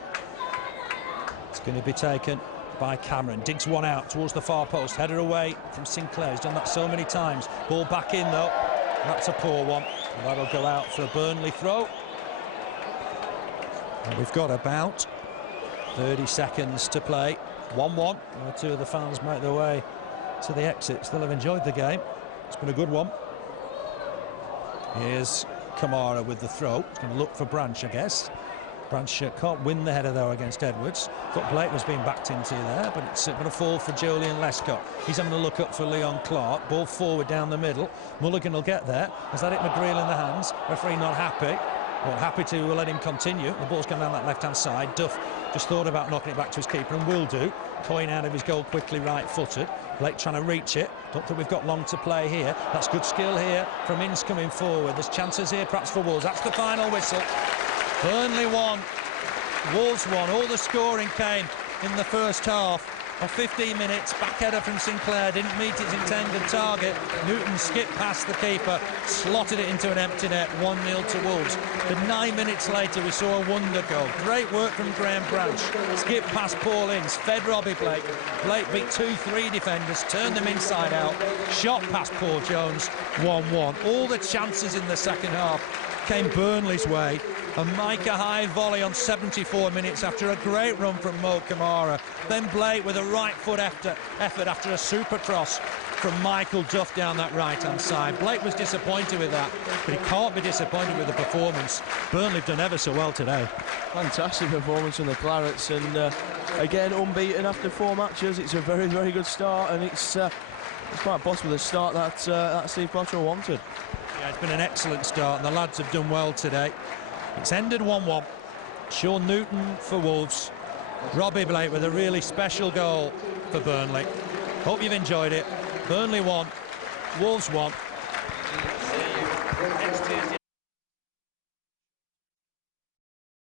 It's going to be taken by Cameron. Digs one out towards the far post. Header away from Sinclair. He's done that so many times. Ball back in, though. That's a poor one. And that'll go out for a Burnley throw. And we've got about 30 seconds to play. 1-1. One or two of the fans make their way to the exits. They'll have enjoyed the game. It's been a good one. Here's Camara with the throw. He's going to look for Branch, I guess. Branch can't win the header, though, against Edwards. Thought Blake was being backed into there, but it's going to fall for Joleon Lescott. He's having a look up for Leon Clarke. Ball forward down the middle. Mulligan will get there. Has that hit McGreal in the hands? Referee not happy. Well, happy to let him continue. The ball's gone down that left-hand side. Duff just thought about knocking it back to his keeper and will do. Coyne out of his goal quickly, right-footed. Blake trying to reach it. Don't think we've got long to play here. That's good skill here from Ince coming forward. There's chances here perhaps for Wolves. That's the final whistle. Burnley won. Wolves won. All the scoring came in the first half. Of 15 minutes, back header from Sinclair didn't meet its intended target. Newton skipped past the keeper, slotted it into an empty net, 1-0 to Wolves. But 9 minutes later, we saw a wonder goal. Great work from Graham Branch. Skipped past Paul Ince, fed Robbie Blake. Blake beat 2-3 defenders, turned them inside out, shot past Paul Jones, 1-1. All the chances in the second half came Burnley's way. A Micah Hyde volley on 74 minutes after a great run from Mo Camara. Then Blake with a right foot effort after a super cross from Michael Duff down that right-hand side. Blake was disappointed with that, but he can't be disappointed with the performance. Burnley have done ever so well today. Fantastic performance from the Clarets, and again unbeaten after 4 matches. It's a very, very good start, and it's quite possible the start that Steve Cotterill wanted. Yeah, it's been an excellent start, and the lads have done well today. It's ended 1-1. Shaun Newton for Wolves. Robbie Blake with a really special goal for Burnley. Hope you've enjoyed it. Burnley 1, Wolves 1.